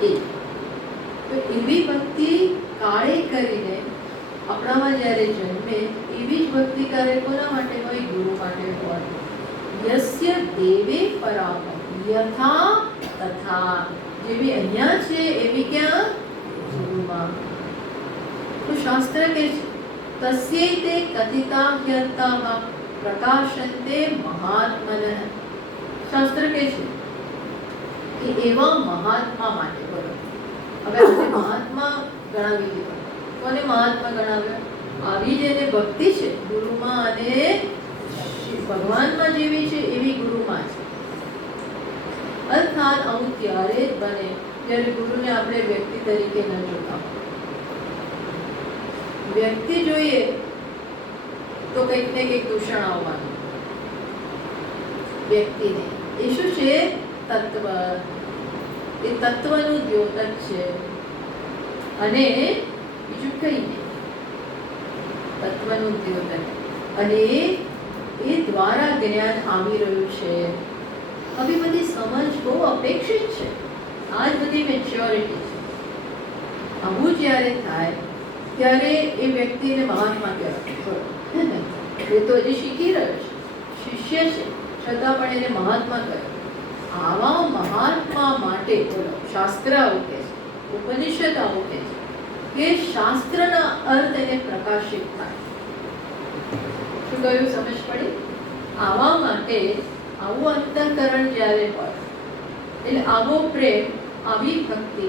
છે. તો એવી ભક્તિ કાળે કરીને આપણામાં જ્યારે જન્મે એવી જ ભક્તિ કરે કોના માટે હોય? ગુરુ માટે હોય. યસ્ય દેવે પરાભક્તિ યથા તથા. જેવી અહીંયા છે એવી ક્યાં? ગુરુમાં. તો શાસ્ત્ર કે છે તસ્યૈ તે કથિતા યર્તાઃ પ્રકાશન્તે મહાત્મનઃ. શાસ્ત્ર કે છે કે એવા મહાત્મા માટે. બોલો, હવે આપણે મહાત્મા ગણાવી દીધો. કોને મહાત્મા ગણાવ્યા? આવી જેને ભક્તિ છે ગુરુમાં અને ભગવાનમાં જેવી છે એવી ગુરુમાં છે. અર્થાત આવું ત્યારે જ બને ત્યારે ગુરુને આપણે વ્યક્તિ તરીકે ન જોતા. વ્યક્તિ જોઈએ તો કંઈક ને કંઈક દૂષણ આવવાનું. વ્યક્તિને એ શું છે? તત્વ. એ તત્વનું દ્યોતક છે અને બીજું કઈ નહીં. તત્વનું દ્યોતક અને એ દ્વારા જ્ઞાન આવી રહ્યું છે. હવે બધી સમજ બહુ અપેક્ષિત છે. આ જ બધી મેચ્યોરિટી છે. આવું જ્યારે થાય ત્યારે એ વ્યક્તિને મહાત્મા કહેવાય. એ તો હજી શીખી રહ્યો છે, શિષ્ય છે, છતાં પણ એને મહાત્મા કહેવાય. આવા મહાત્મા માટે બોલો શાસ્ત્ર આવું કહે છે, ઉપનિષદ આવું કહે છે કે શાસ્ત્રના અર્થ એને પ્રકાશિત થાય. શું કહ્યું? સમજ પડી? આવા માટે આવું અંતઃકરણ જ્યારે હોય એટલે આવો પ્રેમ, આવી ભક્તિ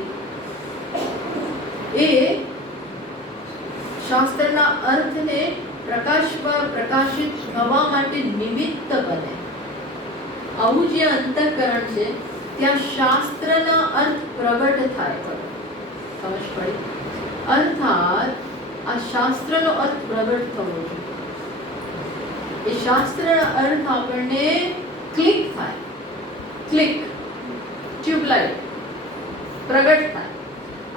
એ શાસ્ત્રના અર્થને પ્રકાશિત થવા માટે નિમિત્ત બને. આવું જે અંતઃકરણ છે ત્યાં શાસ્ત્રના અર્થ પ્રગટ થાય. સમજ પડી? અર્થાત આ શાસ્ત્રનો અર્થ પ્રગટ થવો જોઈએ. એ શાસ્ત્રના અર્થ આપણને ક્લિક થાય. ક્લિક, ટ્યુબલાઇટ પ્રગટ થાય.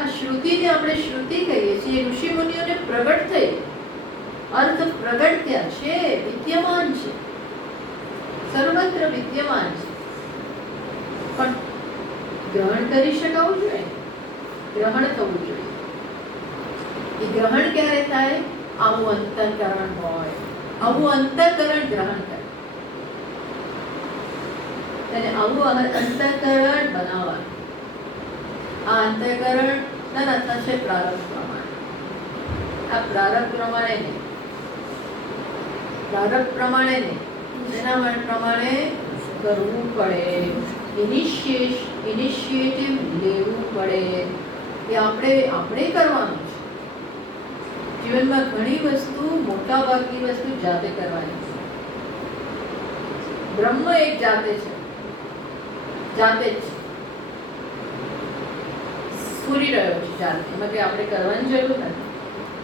આ શ્રુતિને આપણે શ્રુતિ કહીએ છીએ. ઋષિ મુનિઓને પ્રગટ થઈ, અર્થ પ્રગટ થયા છે, વિદ્યમાન છે, સર્વત્ર વિદ્યમાન છે, પણ ગ્રહણ કરી શકાવું જોઈએ, ગ્રહણ થવું જોઈએ. એ ગ્રહણ ક્યારે થાય? આવું અંતઃકરણ હોય. આવું અંતઃકરણ ગ્રહણ કરે અને આવું અંતઃકરણ બનાવવાનું. આ અંતઃકરણ ના થશે પ્રારબ્ધ પ્રમાણે. આ પ્રારબ્ધ પ્રમાણે નહીં, પ્રારબ્ધ પ્રમાણે નહીં, તેના પ્રમાણે કરવું પડે. ઇનિશિયેટિવ લેવું પડે. એ આપણે કરવાનું છે. જીવનમાં ઘણી વસ્તુ, મોટા ભાગની વસ્તુ જાતે કરવાની છે. બ્રહ્મ એક જાતે છે, જાતે જ પૂરી રહ્યો છે જાતે. એમાં કંઈ આપણે કરવાની જરૂર નથી.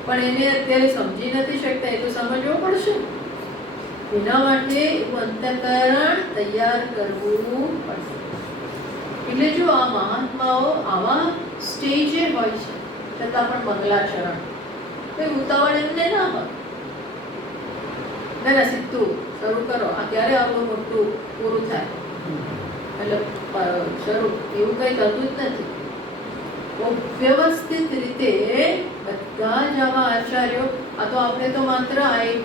પણ એને અત્યારે સમજી નથી શકતા. એ તો સમજવું પડશે. એના માટે એવું અંતઃકરણ તૈયાર કરવું પડશે. એટલે જો આ મહાત્માઓ આવા સ્ટેજે હોય છે, છતાં પણ મંગલાચરણ કોઈ ઉતાવળ એમને ના હોય. ના સીધું શરૂ કરો. આ ક્યારે આપણું મોટું પૂરું થાય એટલે શરૂ એવું કંઈ થતું જ નથી. વ્યવસ્થિત રીતે બધા જ આવા આચાર્યો, આ તો આપણે તો માત્ર આ એક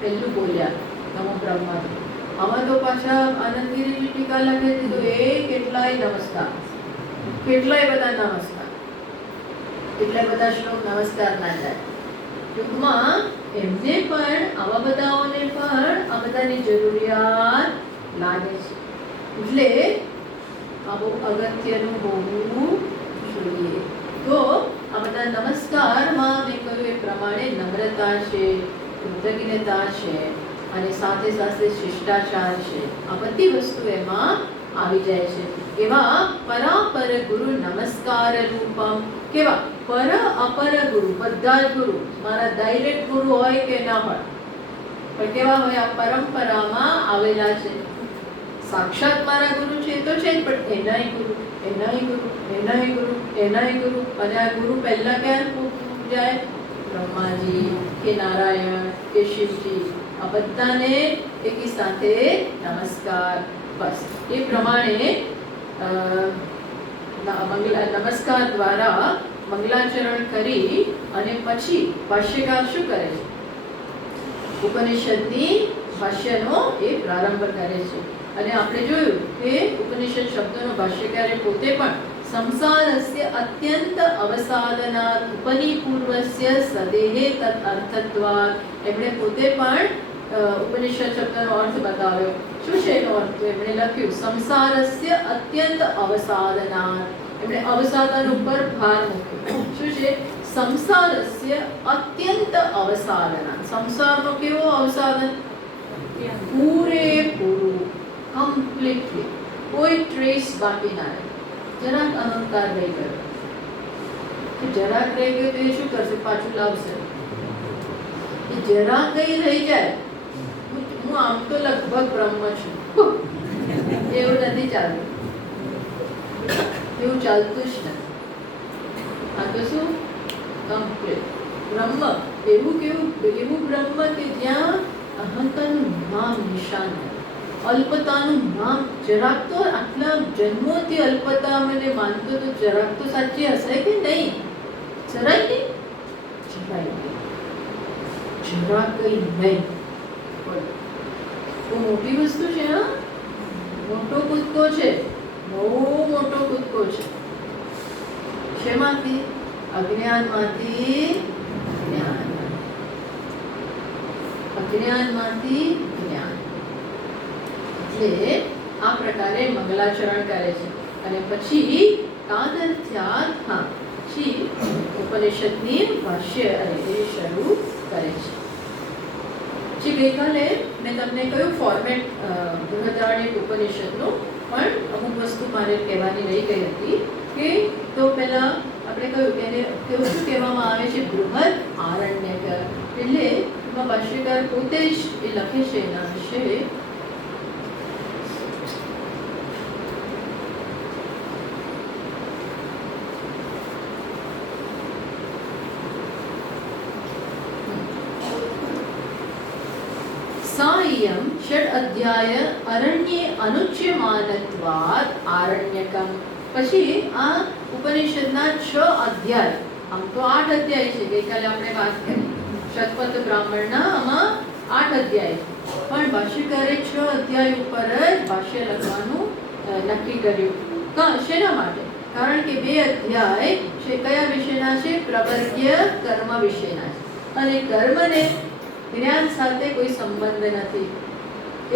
પહેલું બોલ્યા નમો બ્રહ્માથી. આમાં તો પાછા આનંદગીરીની ટીકા લખે છે તો એ કેટલાય નમસ્કાર, કેટલાય બધા નમસ્કાર, કેટલાય બધા શ્લોક નમસ્કાર ના જાય. ટૂંકમાં એમને પણ આવા બધાઓને પણ આ બધાની જરૂરિયાત લાગે છે. એટલે આ બહુ અગત્યનું હોવું જોઈએ. તો આ બધા નમસ્કારમાં મેં કહ્યું એ પ્રમાણે નમ્રતા છે, કૃતજ્ઞતા છે અને સાથે સાથે શિષ્ટાચાર છે. આ બધી વસ્તુ એમાં આવી જાય છે. એવા પરાપર ગુરુ નમસ્કાર રૂપમ. કેવા? પર અપર ગુરુ, બધા જ ગુરુ, મારા ડાયરેક્ટ ગુરુ હોય કે ના હોય, પણ કેવા હોય? આ પરંપરામાં આવેલા છે. સાક્ષાત મારા ગુરુ છે તો છે જ, પણ એનાય ગુરુ, એનાય ગુરુ, એનાય ગુરુ, એનાય ગુરુ. અને આ ગુરુ પહેલા ક્યાં જાય? બ્રહ્માજી કે નારાયણ કે શિવજી, આ બધાને એકી સાથે નમસ્કાર. બસ એ પ્રમાણે નમસ્કાર દ્વારા મંગલાચરણ કરી અને પછી ભાષ્યકાર શું કરે છે? ઉપનિષદની ભાષ્યનો એ પ્રારંભ કરે છે. અને આપણે જોયું કે ઉપનિષદ શબ્દનો ભાષ્યકારે પોતે પણ સંસારસ્ય અત્યંત અવસાદનાત ઉપનિપૂર્વસ્ય સદેહે તદ અર્થત્વાત. એમણે પોતે પણ ઉપનિષદ શબ્દનો અર્થ બતાવ્યો. શું છે એનો અર્થ? એમણે લખ્યું સંસારસ્ય અત્યંત અવસાદનાત. એમણે અવસાદન ઉપર ભાર મૂક્યો. શું છે? સંસારસ્ય અત્યંત અવસાદનાત. સંસારનો કેવો અવસાદન? પૂરેપૂરું, કમ્પ્લીટલી, કોઈ ટ્રેસ બાકી ના રહે. જરાક અહંકાર રહી ગયો. જરાક રહી ગયો તો એ શું કરશે? પાછું લાવશે. એ જરાક કઈ રહી જાય, હું આમ તો લગભગ બ્રહ્મ છું, એવું નથી ચાલતું. એવું ચાલતું જ નથી. આ તો શું? કમ્પ્લીટ બ્રહ્મ. એવું બ્રહ્મ કે જ્યાં અહંકારનું નામ નિશાન નથી, અલ્પતાનું નામ. જરાક તો આટલા જન્મોથી અલ્પતા મને માનતો તો જરાક તો સાચી હશે કે નહીં? જરાય નહીં, જરાય નહીં, જરાક કઈ નહીં. બહુ મોટી વસ્તુ છે. હા, મોટો કૂદકો છે, બહુ મોટો કૂદકો છે. શેમાંથી? અજ્ઞાનમાંથી જ્ઞાન, અજ્ઞાનમાંથી જ્ઞાન. એટલે આ પ્રકારે મંગલાચરણ કરે છે. અને પછી તાદર્થ્યાત, હા, પછી ઉપનિષદની ભાષ્ય અને એ શરૂ કરે છે. પછી ગઈકાલે મેં તમને કયું ફોર્મેટ બૃહદારણ્યક ઉપનિષદનું, પણ અમુક વસ્તુ મારે કહેવાની રહી ગઈ હતી કે તો પહેલા આપણે કહ્યું કે એને કેવું શું કહેવામાં આવે છે? બૃહદ આરણ્યક. એટલે એમાં ભાષ્યકાર પોતે જ એ લખે છે એના વિશે. સાયમ ષડ અધ્યાય અરણ્યે અનુચ્યમાનત્વાદ આરણ્યકમ. પછી આ ઉપનિષદના 6 અધ્યાય, આમ તો 8 અધ્યાય છે, ગઈકાલે આપણે વાત કરી. શતપથ બ્રાહ્મણના આમાં 8 અધ્યાય, પણ ભાષ્યકારે 6 અધ્યાય ઉપર જ ભાષ્ય લખવાનું નક્કી કર્યું. શેના માટે? કારણ કે 2 અધ્યાય છે કયા વિષયના છે? પ્રવર્ગ્ય કર્મ વિષયના છે. અને કર્મને જ્ઞાન સાથે કોઈ સંબંધ નથી.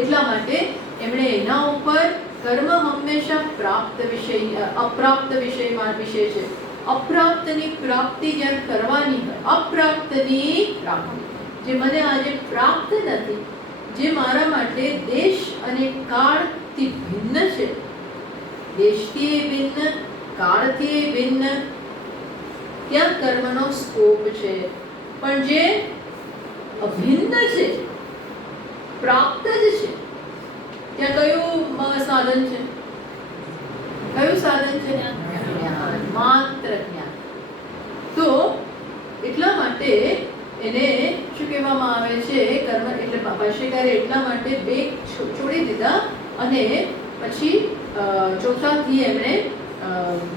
એટલા માટે એમણે એના ઉપર કર્મ હંમેશા પ્રાપ્ત વિષય, અપ્રાપ્ત વિષયમાં વિષય છે. અપ્રાપ્તની પ્રાપ્તિ જ્યારે કરવાની હોય, અપ્રાપ્તની પ્રાપ્તિ, જે મને આજે પ્રાપ્ત નથી, જે મારા માટે દેશ અને કાળથી ભિન્ન છે, દેશથી ભિન્ન, કાળથી ભિન્ન, ત્યાં કર્મનો સ્કોપ છે. પણ જે અભિન્ન છે, પ્રાપ્ત જ છે, ત્યાં કયું સાધન છે? કયું સાધન છે? જ્ઞાન, માત્ર જ્ઞાન. તો એટલા માટે એને શું કહેવામાં આવે છે? કર્મ. એટલે ભાષ્યકારે એટલા માટે 2 છોડી દીધા અને પછી ચોથાથી એમણે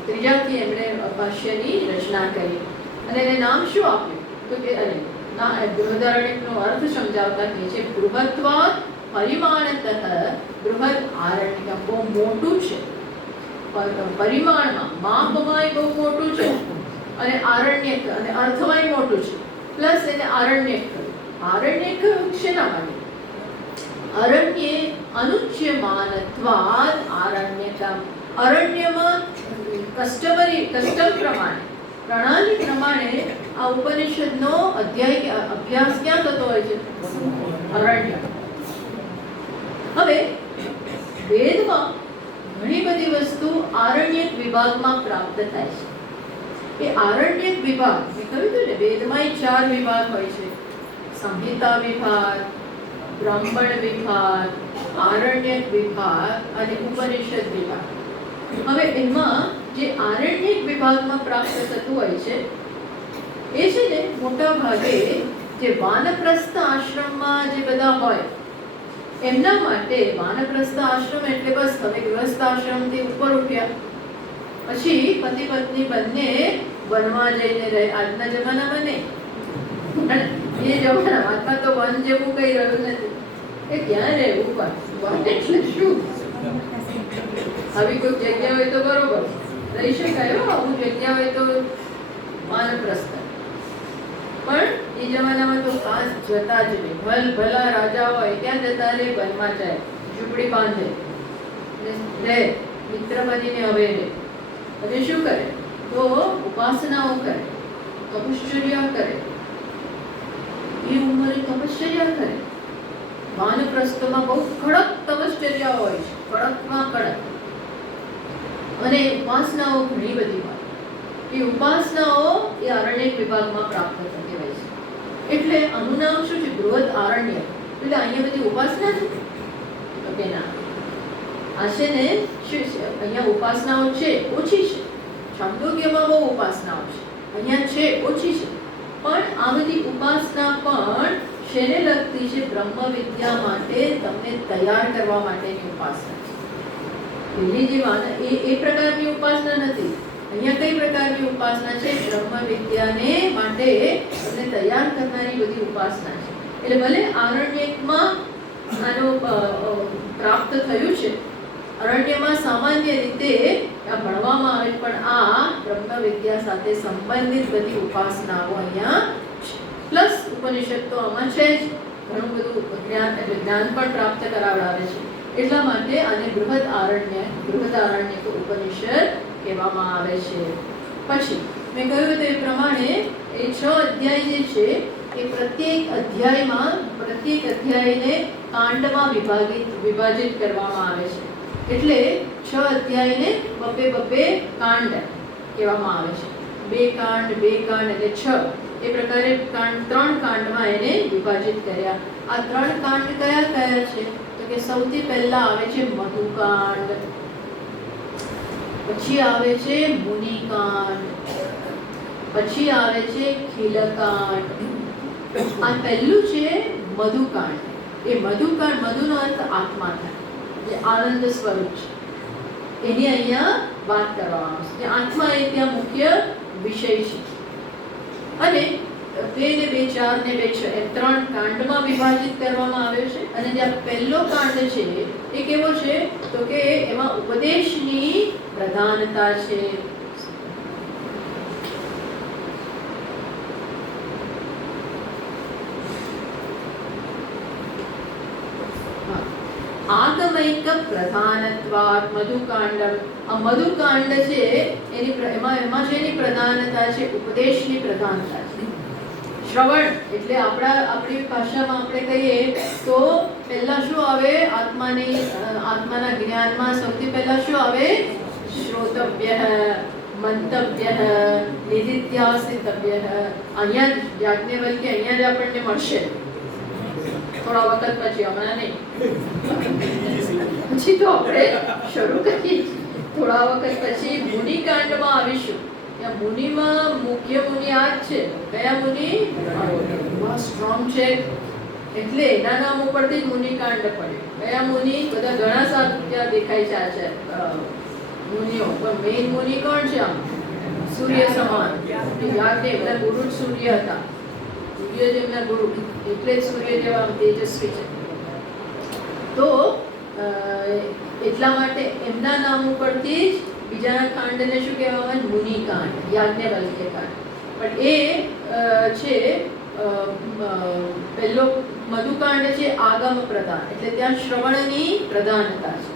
ત્રીજાથી એમણે ભાષ્યની રચના કરી. અને એને નામ શું આપ્યું? તો કે બૃહદારણ્યકનો અર્થ સમજાવતા કહે છે બૃહત્વાદ પરિમાણતઃ બૃહદ આરણ્યક. બહુ મોટું છે પરિમાણમાં, માપમાં બહુ મોટું છે, અને આરણ્યક અને અર્થમાં મોટું છે. પ્લસ એને આરણ્યક કહ્યું. આરણ્યક શેના માટે? અરણ્યે અનુચ્યમાનત્વાદ આરણ્યકમ. અરણ્યમાં કસ્ટમ પ્રમાણે, પ્રણાલી પ્રમાણે આ ઉપનિષદનો અભ્યાસ ક્યાં થતો હોય છે? અરણ્ય. હવે વેદમાં ઘણી બધી વસ્તુ આરણ્યક વિભાગમાં પ્રાપ્ત થાય છે. એ આરણ્યક વિભાગ મેં કહ્યું હતું ને, વેદમાં 4 વિભાગ હોય છે: સંહિતા વિભાગ, બ્રાહ્મણ વિભાગ, આરણ્યક વિભાગ અને ઉપનિષદ વિભાગ. હવે એમાં જે આરણ્યક વિભાગમાં પ્રાપ્ત થતું હોય છે એ છે ને મોટા ભાગે જે વાનપ્રસ્થ આશ્રમમાં જે બધા હોય એમના માટે. વાનપ્રસ્થ આશ્રમ એટલે બસ હવે ગૃહસ્થ આશ્રમથી ઉપર ઉઠ્યા, પછી પતિ પત્ની બંને વનમાં જઈને રહે. આજના જમાનામાં નહીં, એ જમાનામાં આત્મા તો વન જેવું કઈ રહ્યું નથી. એ ક્યાં રહેવું? વન એટલે શું? આવી કોઈ જગ્યા હોય તો બરોબર રહી શકાય, અમુક જગ્યા હોય તો વાનપ્રસ્થ. પણ એ જમાનામાં તો ખાસ જતા જ નહીં. ભલા રાજા હોય ત્યાં જતા રહે, વનમાં જાય, ઝૂંપડી બાંધે, રહે, મિત્ર બનીને હવે રહે. અને શું કરે? તો ઉપાસનાઓ કરે, તપશ્ચર્યા કરે. એ ઉંમરે તપશ્ચર્યા કરે. વાનપ્રસ્થમાં બહુ કડક તપશ્ચર્યા હોય છે, કડકમાં કડક. અને ઉપાસનાઓ ઘણી બધી હોય. એ ઉપાસનાઓ એ આરણ્યક વિભાગમાં પ્રાપ્ત થતી હોય છે. એટલે આનું નામ શું છે? બૃહદ આરણ્ય. એટલે અહીંયા બધી ઉપાસના છે કે ના? આ છે ને શું છે? અહીંયા ઉપાસનાઓ છે, ઓછી છે. છાંદોગ્યમાં બહુ ઉપાસનાઓ છે, અહીંયા છે, ઓછી છે. પણ આ બધી ઉપાસના પણ શેને લગતી છે? બ્રહ્મ વિદ્યા માટે તમને તૈયાર કરવા માટેની ઉપાસના છે. પેલી જે એ પ્રકારની ઉપાસના નથી. અહીંયા કઈ પ્રકારની ઉપાસના છે? બ્રહ્મ વિદ્યાને માટે તમને તૈયાર કરનારી બધી ઉપાસના છે. એટલે ભલે આરણ્યકમાં આનો પ્રાપ્ત થયું છે, અરણ્યમાં સામાન્ય રીતે આ ભણવામાં આવે, પણ આ બ્રહ્મ વિદ્યા સાથે સંબંધિત બધી ઉપાસનાઓ અહીંયા છે. પ્લસ ઉપનિષદ તો આમાં છે જ, ઘણું બધું જ્ઞાન એટલે જ્ઞાન પણ પ્રાપ્ત કરાવડાવે છે. એટલા માટે આને બૃહદ આરણ્ય ઉપનિષદ કહેવામાં આવે છે. પછી મેં કહ્યું તે પ્રમાણે એ 6 અધ્યાય જે છે એ પ્રત્યેક અધ્યાયને કાંડમાં વિભાજિત કરવામાં આવે છે. એટલે 6 અધ્યાયને બબ્બે કાંડ કહેવામાં આવે છે. 2 કાંડ એટલે 6. એ પ્રકારે 3 કાંડમાં એને વિભાજિત કર્યા. આ 3 કાંડ કયા છે? તો કે સૌથી પહેલા આવે છે મધુકાંડ, પછી આવે છે મુનિકાંડ, પછી આવે છે ખીલકાંડ. આ પહેલું છે મધુકાંડ. એ મધુકાંડ, મધુનો અર્થ આત્મા થાય, જે આનંદ સ્વરૂપ છે, એની અહીંયા વાત કરવામાં આવશે. જે આત્મા એ ત્યાં મુખ્ય વિષય છે. અને 2 ને 2 4 ને 2 6 એમ 3 કાંડમાં વિભાજિત કરવામાં આવ્યો છે. અને જે પહેલો કાંડ છે એ કેવો છે? તો કે એમાં ઉપદેશની પ્રધાનતા છે. આગમૈક પ્રધાનત્વાત મધુકાંડમ. આ મધુકાંડ છે એમાં જેની પ્રધાનતા છે, ઉપદેશની પ્રધાનતા છે. શ્રવણ એટલે આપણી ભાષામાં આપણે કહીએ તો પહેલા શું આવે? આત્માના જ્ઞાનમાં સૌથી પહેલા શું આવે? શ્રોતવ્ય, મંતવ્ય, નિધિધ્યાસિતવ્ય. અહીંયા યાજ્ઞવલ્ક્ય અહીંયા જ આપણને મળશે થોડા વખત પછી, હમણાં નહીં. પછી તો આપણે શરૂ કરીએ. થોડા વખત પછી મુનિકાંડમાં આવીશું. ત્યાં મુનિમાં મુખ્ય મુનિ આ જ છે. કયા મુનિ? સ્ટ્રોંગ છે એટલે એના નામ ઉપરથી જ મુનિકાંડ પડ્યું. કયા મુનિ? બધા ઘણા સાધુ ત્યાં દેખાય છે મુનિઓ, પણ મેઇન મુનિ કોણ છે? આમ સૂર્ય સમાન. એમના ગુરુ સૂર્ય હતા. સૂર્ય જ એમના ગુરુ, એટલે જ સૂર્ય જેવા તેજસ્વી છે. તો એટલા માટે એમના નામ ઉપરથી જ બીજાના કાંડને શું કહેવામાં આવે? મુનિકાંડ, યાજ્ઞવલ્ક્ય કાંડ. પણ એ છે પહેલો મધુકાંડ છે આગમ પ્રધાન, એટલે ત્યાં શ્રવણની પ્રધાનતા છે.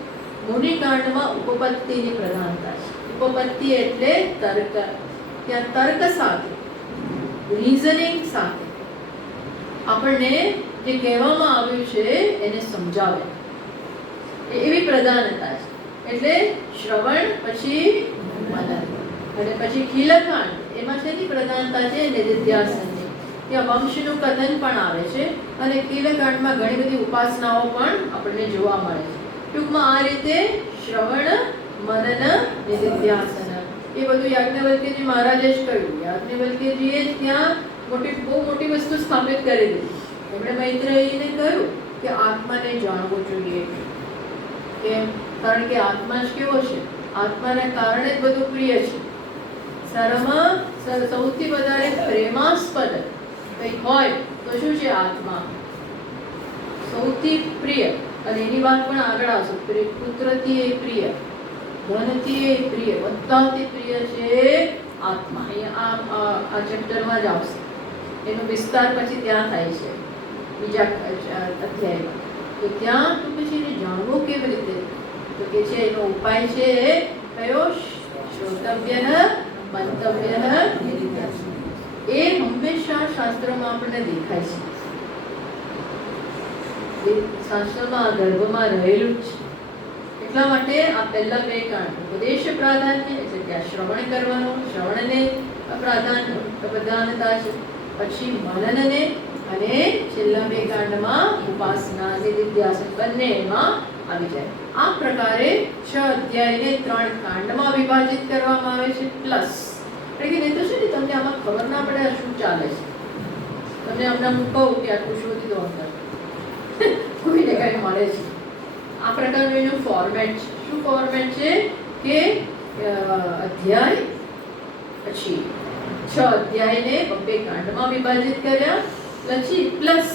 મુનિકાંડમાં ઉપપત્તિની પ્રધાનતા છે. ઉપપત્તિ એટલે તર્ક. ત્યાં તર્ક સાથે, રીઝનિંગ સાથે આપણને જે કહેવામાં આવ્યું છે એને સમજાવે, એવી પ્રધાનતા છે. એટલે શ્રવણ, પછી મનન, અને પછી ખીલકાંડ. એમાં શેની પ્રધાનતા છે? નિધિધ્યાસનની. ત્યાં વંશનું કથન પણ આવે છે. અને ખીલકાંડમાં ઘણી બધી ઉપાસનાઓ પણ આપણને જોવા મળે છે. ટૂંકમાં આ રીતે શ્રવણ, મનન, નિધિધ્યાસન એ બધું યાજ્ઞવલ્ક્યજી મહારાજે જ કહ્યું. યાજ્ઞવલ્ક્યજીએ જ ત્યાં બહુ મોટી વસ્તુ સ્થાપિત કરી દીધી. એમણે મૈત્રેયીને કહ્યું કે આત્માને જાણવું જોઈએ. કેમ? કારણ કે આત્મા જ કેવો છે? આત્માના કારણે જ બધું પ્રિય છે. સર્વમાં સૌથી વધારે પ્રેમાસ્પદ કંઈક હોય તો શું છે? આત્મા સૌથી પ્રિય. અને એની વાત પણ આગળ આવશે. પુત્રથી એ પ્રિય, ધનથી એ પ્રિય, બધાથી પ્રિય છે આત્મા. અહીંયા આ ચેપ્ટરમાં જ આવશે. એનો વિસ્તાર પછી ત્યાં થાય છે બીજા અધ્યાયમાં. તો ત્યાં તો પછી એને જાણવું કેવી રીતે? તો કે છે એનો ઉપાય છે કયો? શ્રોતવ્ય, મંતવ્ય, નિધિધ્યાસન. એ હંમેશા શાસ્ત્રમાં આપણને દેખાય છે. શાસ્ત્રમાં ગર્ભમાં રહેલું જ છે. એટલા માટે આ પહેલા બે કાંડ ઉપદેશ પ્રાધાન્ય એટલે કે આ શ્રવણ કરવાનું, શ્રવણને પ્રધાનતા છે. પછી મનનને અને છેલ્લા બે કાંડમાં ઉપાસના નિધિધ્યાસન બંને એમાં આવી જાય. આ પ્રકારે 6 અધ્યાયને 3 કાંડમાં વિભાજિત કરવામાં આવે છે. પ્લસ એટલે કે નહીં તો છે ને તમને આમાં ખબર ના પડે આ શું ચાલે છે. તમને હમણાં હું કહું કે આટલું શોધી દો અંદર કોઈને કંઈ મળે છે. આ પ્રકારનું એનું ફોર્મેટ છે. શું ફોર્મેટ છે કે અધ્યાય પછી 6 અધ્યાયને 2 કાંડમાં વિભાજિત કર્યા, પછી પ્લસ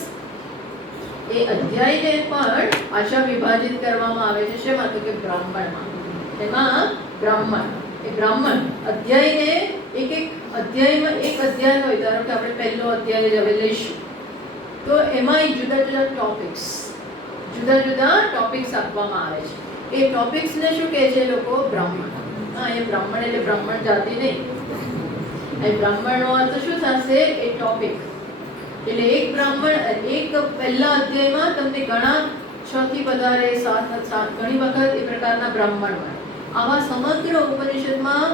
એ અધ્યાયને પણ પાછા વિભાજિત કરવામાં આવે છે. શેમાં? તો કે બ્રાહ્મણમાં. એમાં બ્રાહ્મણ એ બ્રાહ્મણ અધ્યાયને એક અધ્યાયમાં એક અધ્યાય હોય, ધારો કે આપણે પહેલો અધ્યાય જ હવે લઈશું તો એમાં જુદા જુદા ટોપિક્સ આપવામાં આવે છે. એ ટોપિક્સને શું કહે છે લોકો? બ્રાહ્મણ. હા, એ બ્રાહ્મણ એટલે બ્રાહ્મણ જાતિ નહીં. એ બ્રાહ્મણનો અર્થ શું થશે? એ ટોપિક. એટલે એક બ્રાહ્મણ એક પહેલા અધ્યાયમાં તમને ઘણા 6 થી વધારે 7 ઘણી વખત એ પ્રકારના બ્રાહ્મણ મળે. આવા સમગ્ર ઉપનિષદમાં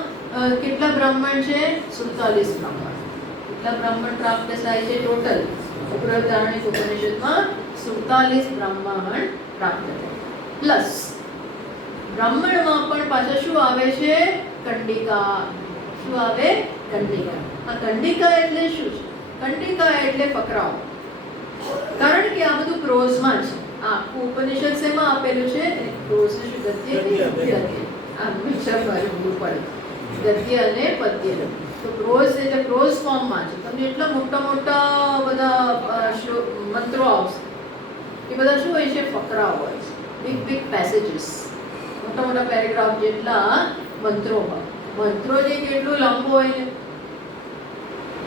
કેટલા બ્રાહ્મણ છે? 47 બ્રાહ્મણ. કેટલા બ્રાહ્મણ પ્રાપ્ત થાય છે ટોટલ? બૃહદારણ્યક ઉપનિષદમાં 47 બ્રાહ્મણ પ્રાપ્ત થાય. પ્લસ બ્રાહ્મણમાં પણ પાછા શું આવે છે? કંડિકા. શું આવે? કંડિકા. આ કંડિકા એટલે શું છે? કંડિકા એટલે ફકરાઓ. કારણ કે આ બધું પ્રોઝમાં છે. આ આખું ઉપનિષદ શેમાં આપેલું છે? પ્રોઝ ને શું? ગદ્ય. આ વિચાર કરવું પડે. ગદ્ય અને પદ્ય. તો પ્રોઝ એટલે પ્રોઝ ફોર્મમાં છે. તમને એટલા મોટા મોટા બધા મંત્રો આવશે. એ બધા શું હોય છે? ફકરાઓ હોય છે. બિગ પેસેજીસ, મોટા મોટા પેરેગ્રાફ જેટલા મંત્રો હોય. મંત્રો જે કેટલું લાંબો હોય ને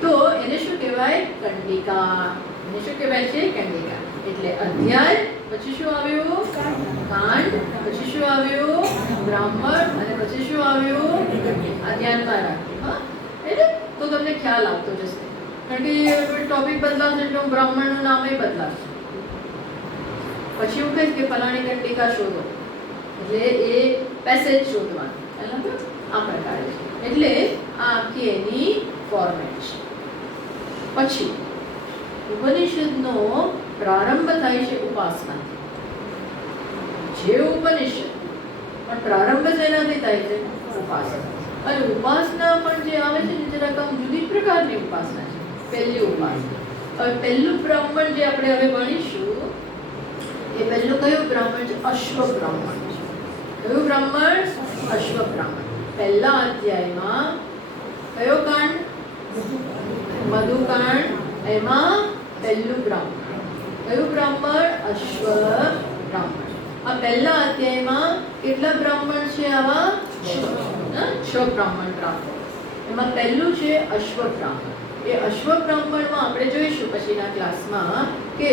તો એને શું કહેવાય? કંડિકા. એને શું કહેવાય છે? કંડિકા. એટલે અધ્યાય પછી શું આવ્યું? કાંડ. પછી શું આવ્યું? બ્રાહ્મણ. અને પછી શું આવ્યું? આ ધ્યાનમાં રાખવું. હા, એટલે તો તમને ખ્યાલ આવતો જશે. કારણ કે ટોપિક બદલાશે એટલે બ્રાહ્મણનું નામ બદલાશે. પછી હું કહીશ કે ફલાણી કંડિકા શોધો, એટલે એ પેસેજ શોધવાનું. આ પ્રકારે છે. એટલે આ આખી એની ફોર્મેટ છે. પછી ઉપનિષદનો પ્રારંભ થાય છે ઉપાસનાથી. જે ઉપનિષદ પણ પ્રારંભ શેનાથી થાય છે? ઉપાસના. અને ઉપાસના પણ જે આવે છે જરાક જુદી પ્રકારની ઉપાસના છે. પહેલી ઉપાસના. હવે પહેલું બ્રાહ્મણ જે આપણે હવે ભણીશું એ પહેલું કયું બ્રાહ્મણ છે? અશ્વ બ્રાહ્મણ છે. કયું બ્રાહ્મણ? અશ્વ બ્રાહ્મણ. પહેલા અધ્યાયમાં કયો કાંડ? મધુકાંડ. એમાં પહેલું બ્રાહ્મણ. કયું બ્રાહ્મણ? અશ્વ બ્રાહ્મણ. આ પહેલા અધ્યાયમાં કેટલા બ્રાહ્મણ છે? આવા 6 બ્રાહ્મણ પ્રાપ્ત. એમાં પહેલું છે અશ્વ બ્રાહ્મણ. એ અશ્વ બ્રાહ્મણમાં આપણે જોઈશું પછીના ક્લાસમાં કે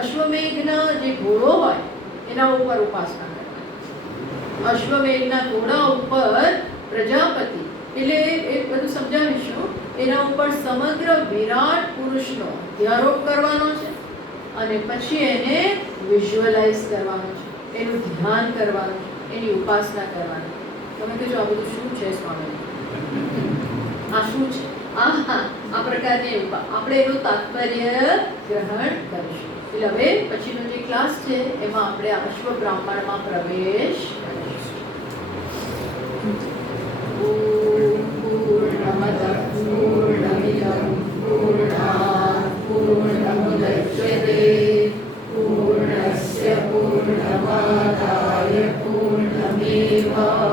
અશ્વમેઘના જે ઘોડો હોય એના ઉપર ઉપાસના કરવાની. અશ્વમેઘના ઘોડા ઉપર પ્રજાપતિ એટલે એ બધું સમજાવીશું. એના ઉપર સમગ્ર વિરાટ પુરુષનો ધ્યારોપ કરવાનો છે અને પછી એને વિઝ્યુઅલાઇઝ કરવાનો છે, એનું ધ્યાન કરવાનું છે, એની ઉપાસના કરવાની. તમે કહેજો આ બધું શું છે સ્વામી? આ શું છે? આ પ્રકારની આપણે એનું તાત્પર્ય ગ્રહણ કરીશું. એટલે હવે પછીનો જે ક્લાસ છે એમાં આપણે અશ્વ બ્રાહ્મણમાં પ્રવેશ કરીશું. પૂર્ણમદ પૂર્ણમિદં પૂર્ણાત પૂર્ણમુદચ્યતે પૂર્ણસ્ય પૂર્ણમાદાય પૂર્ણમેવા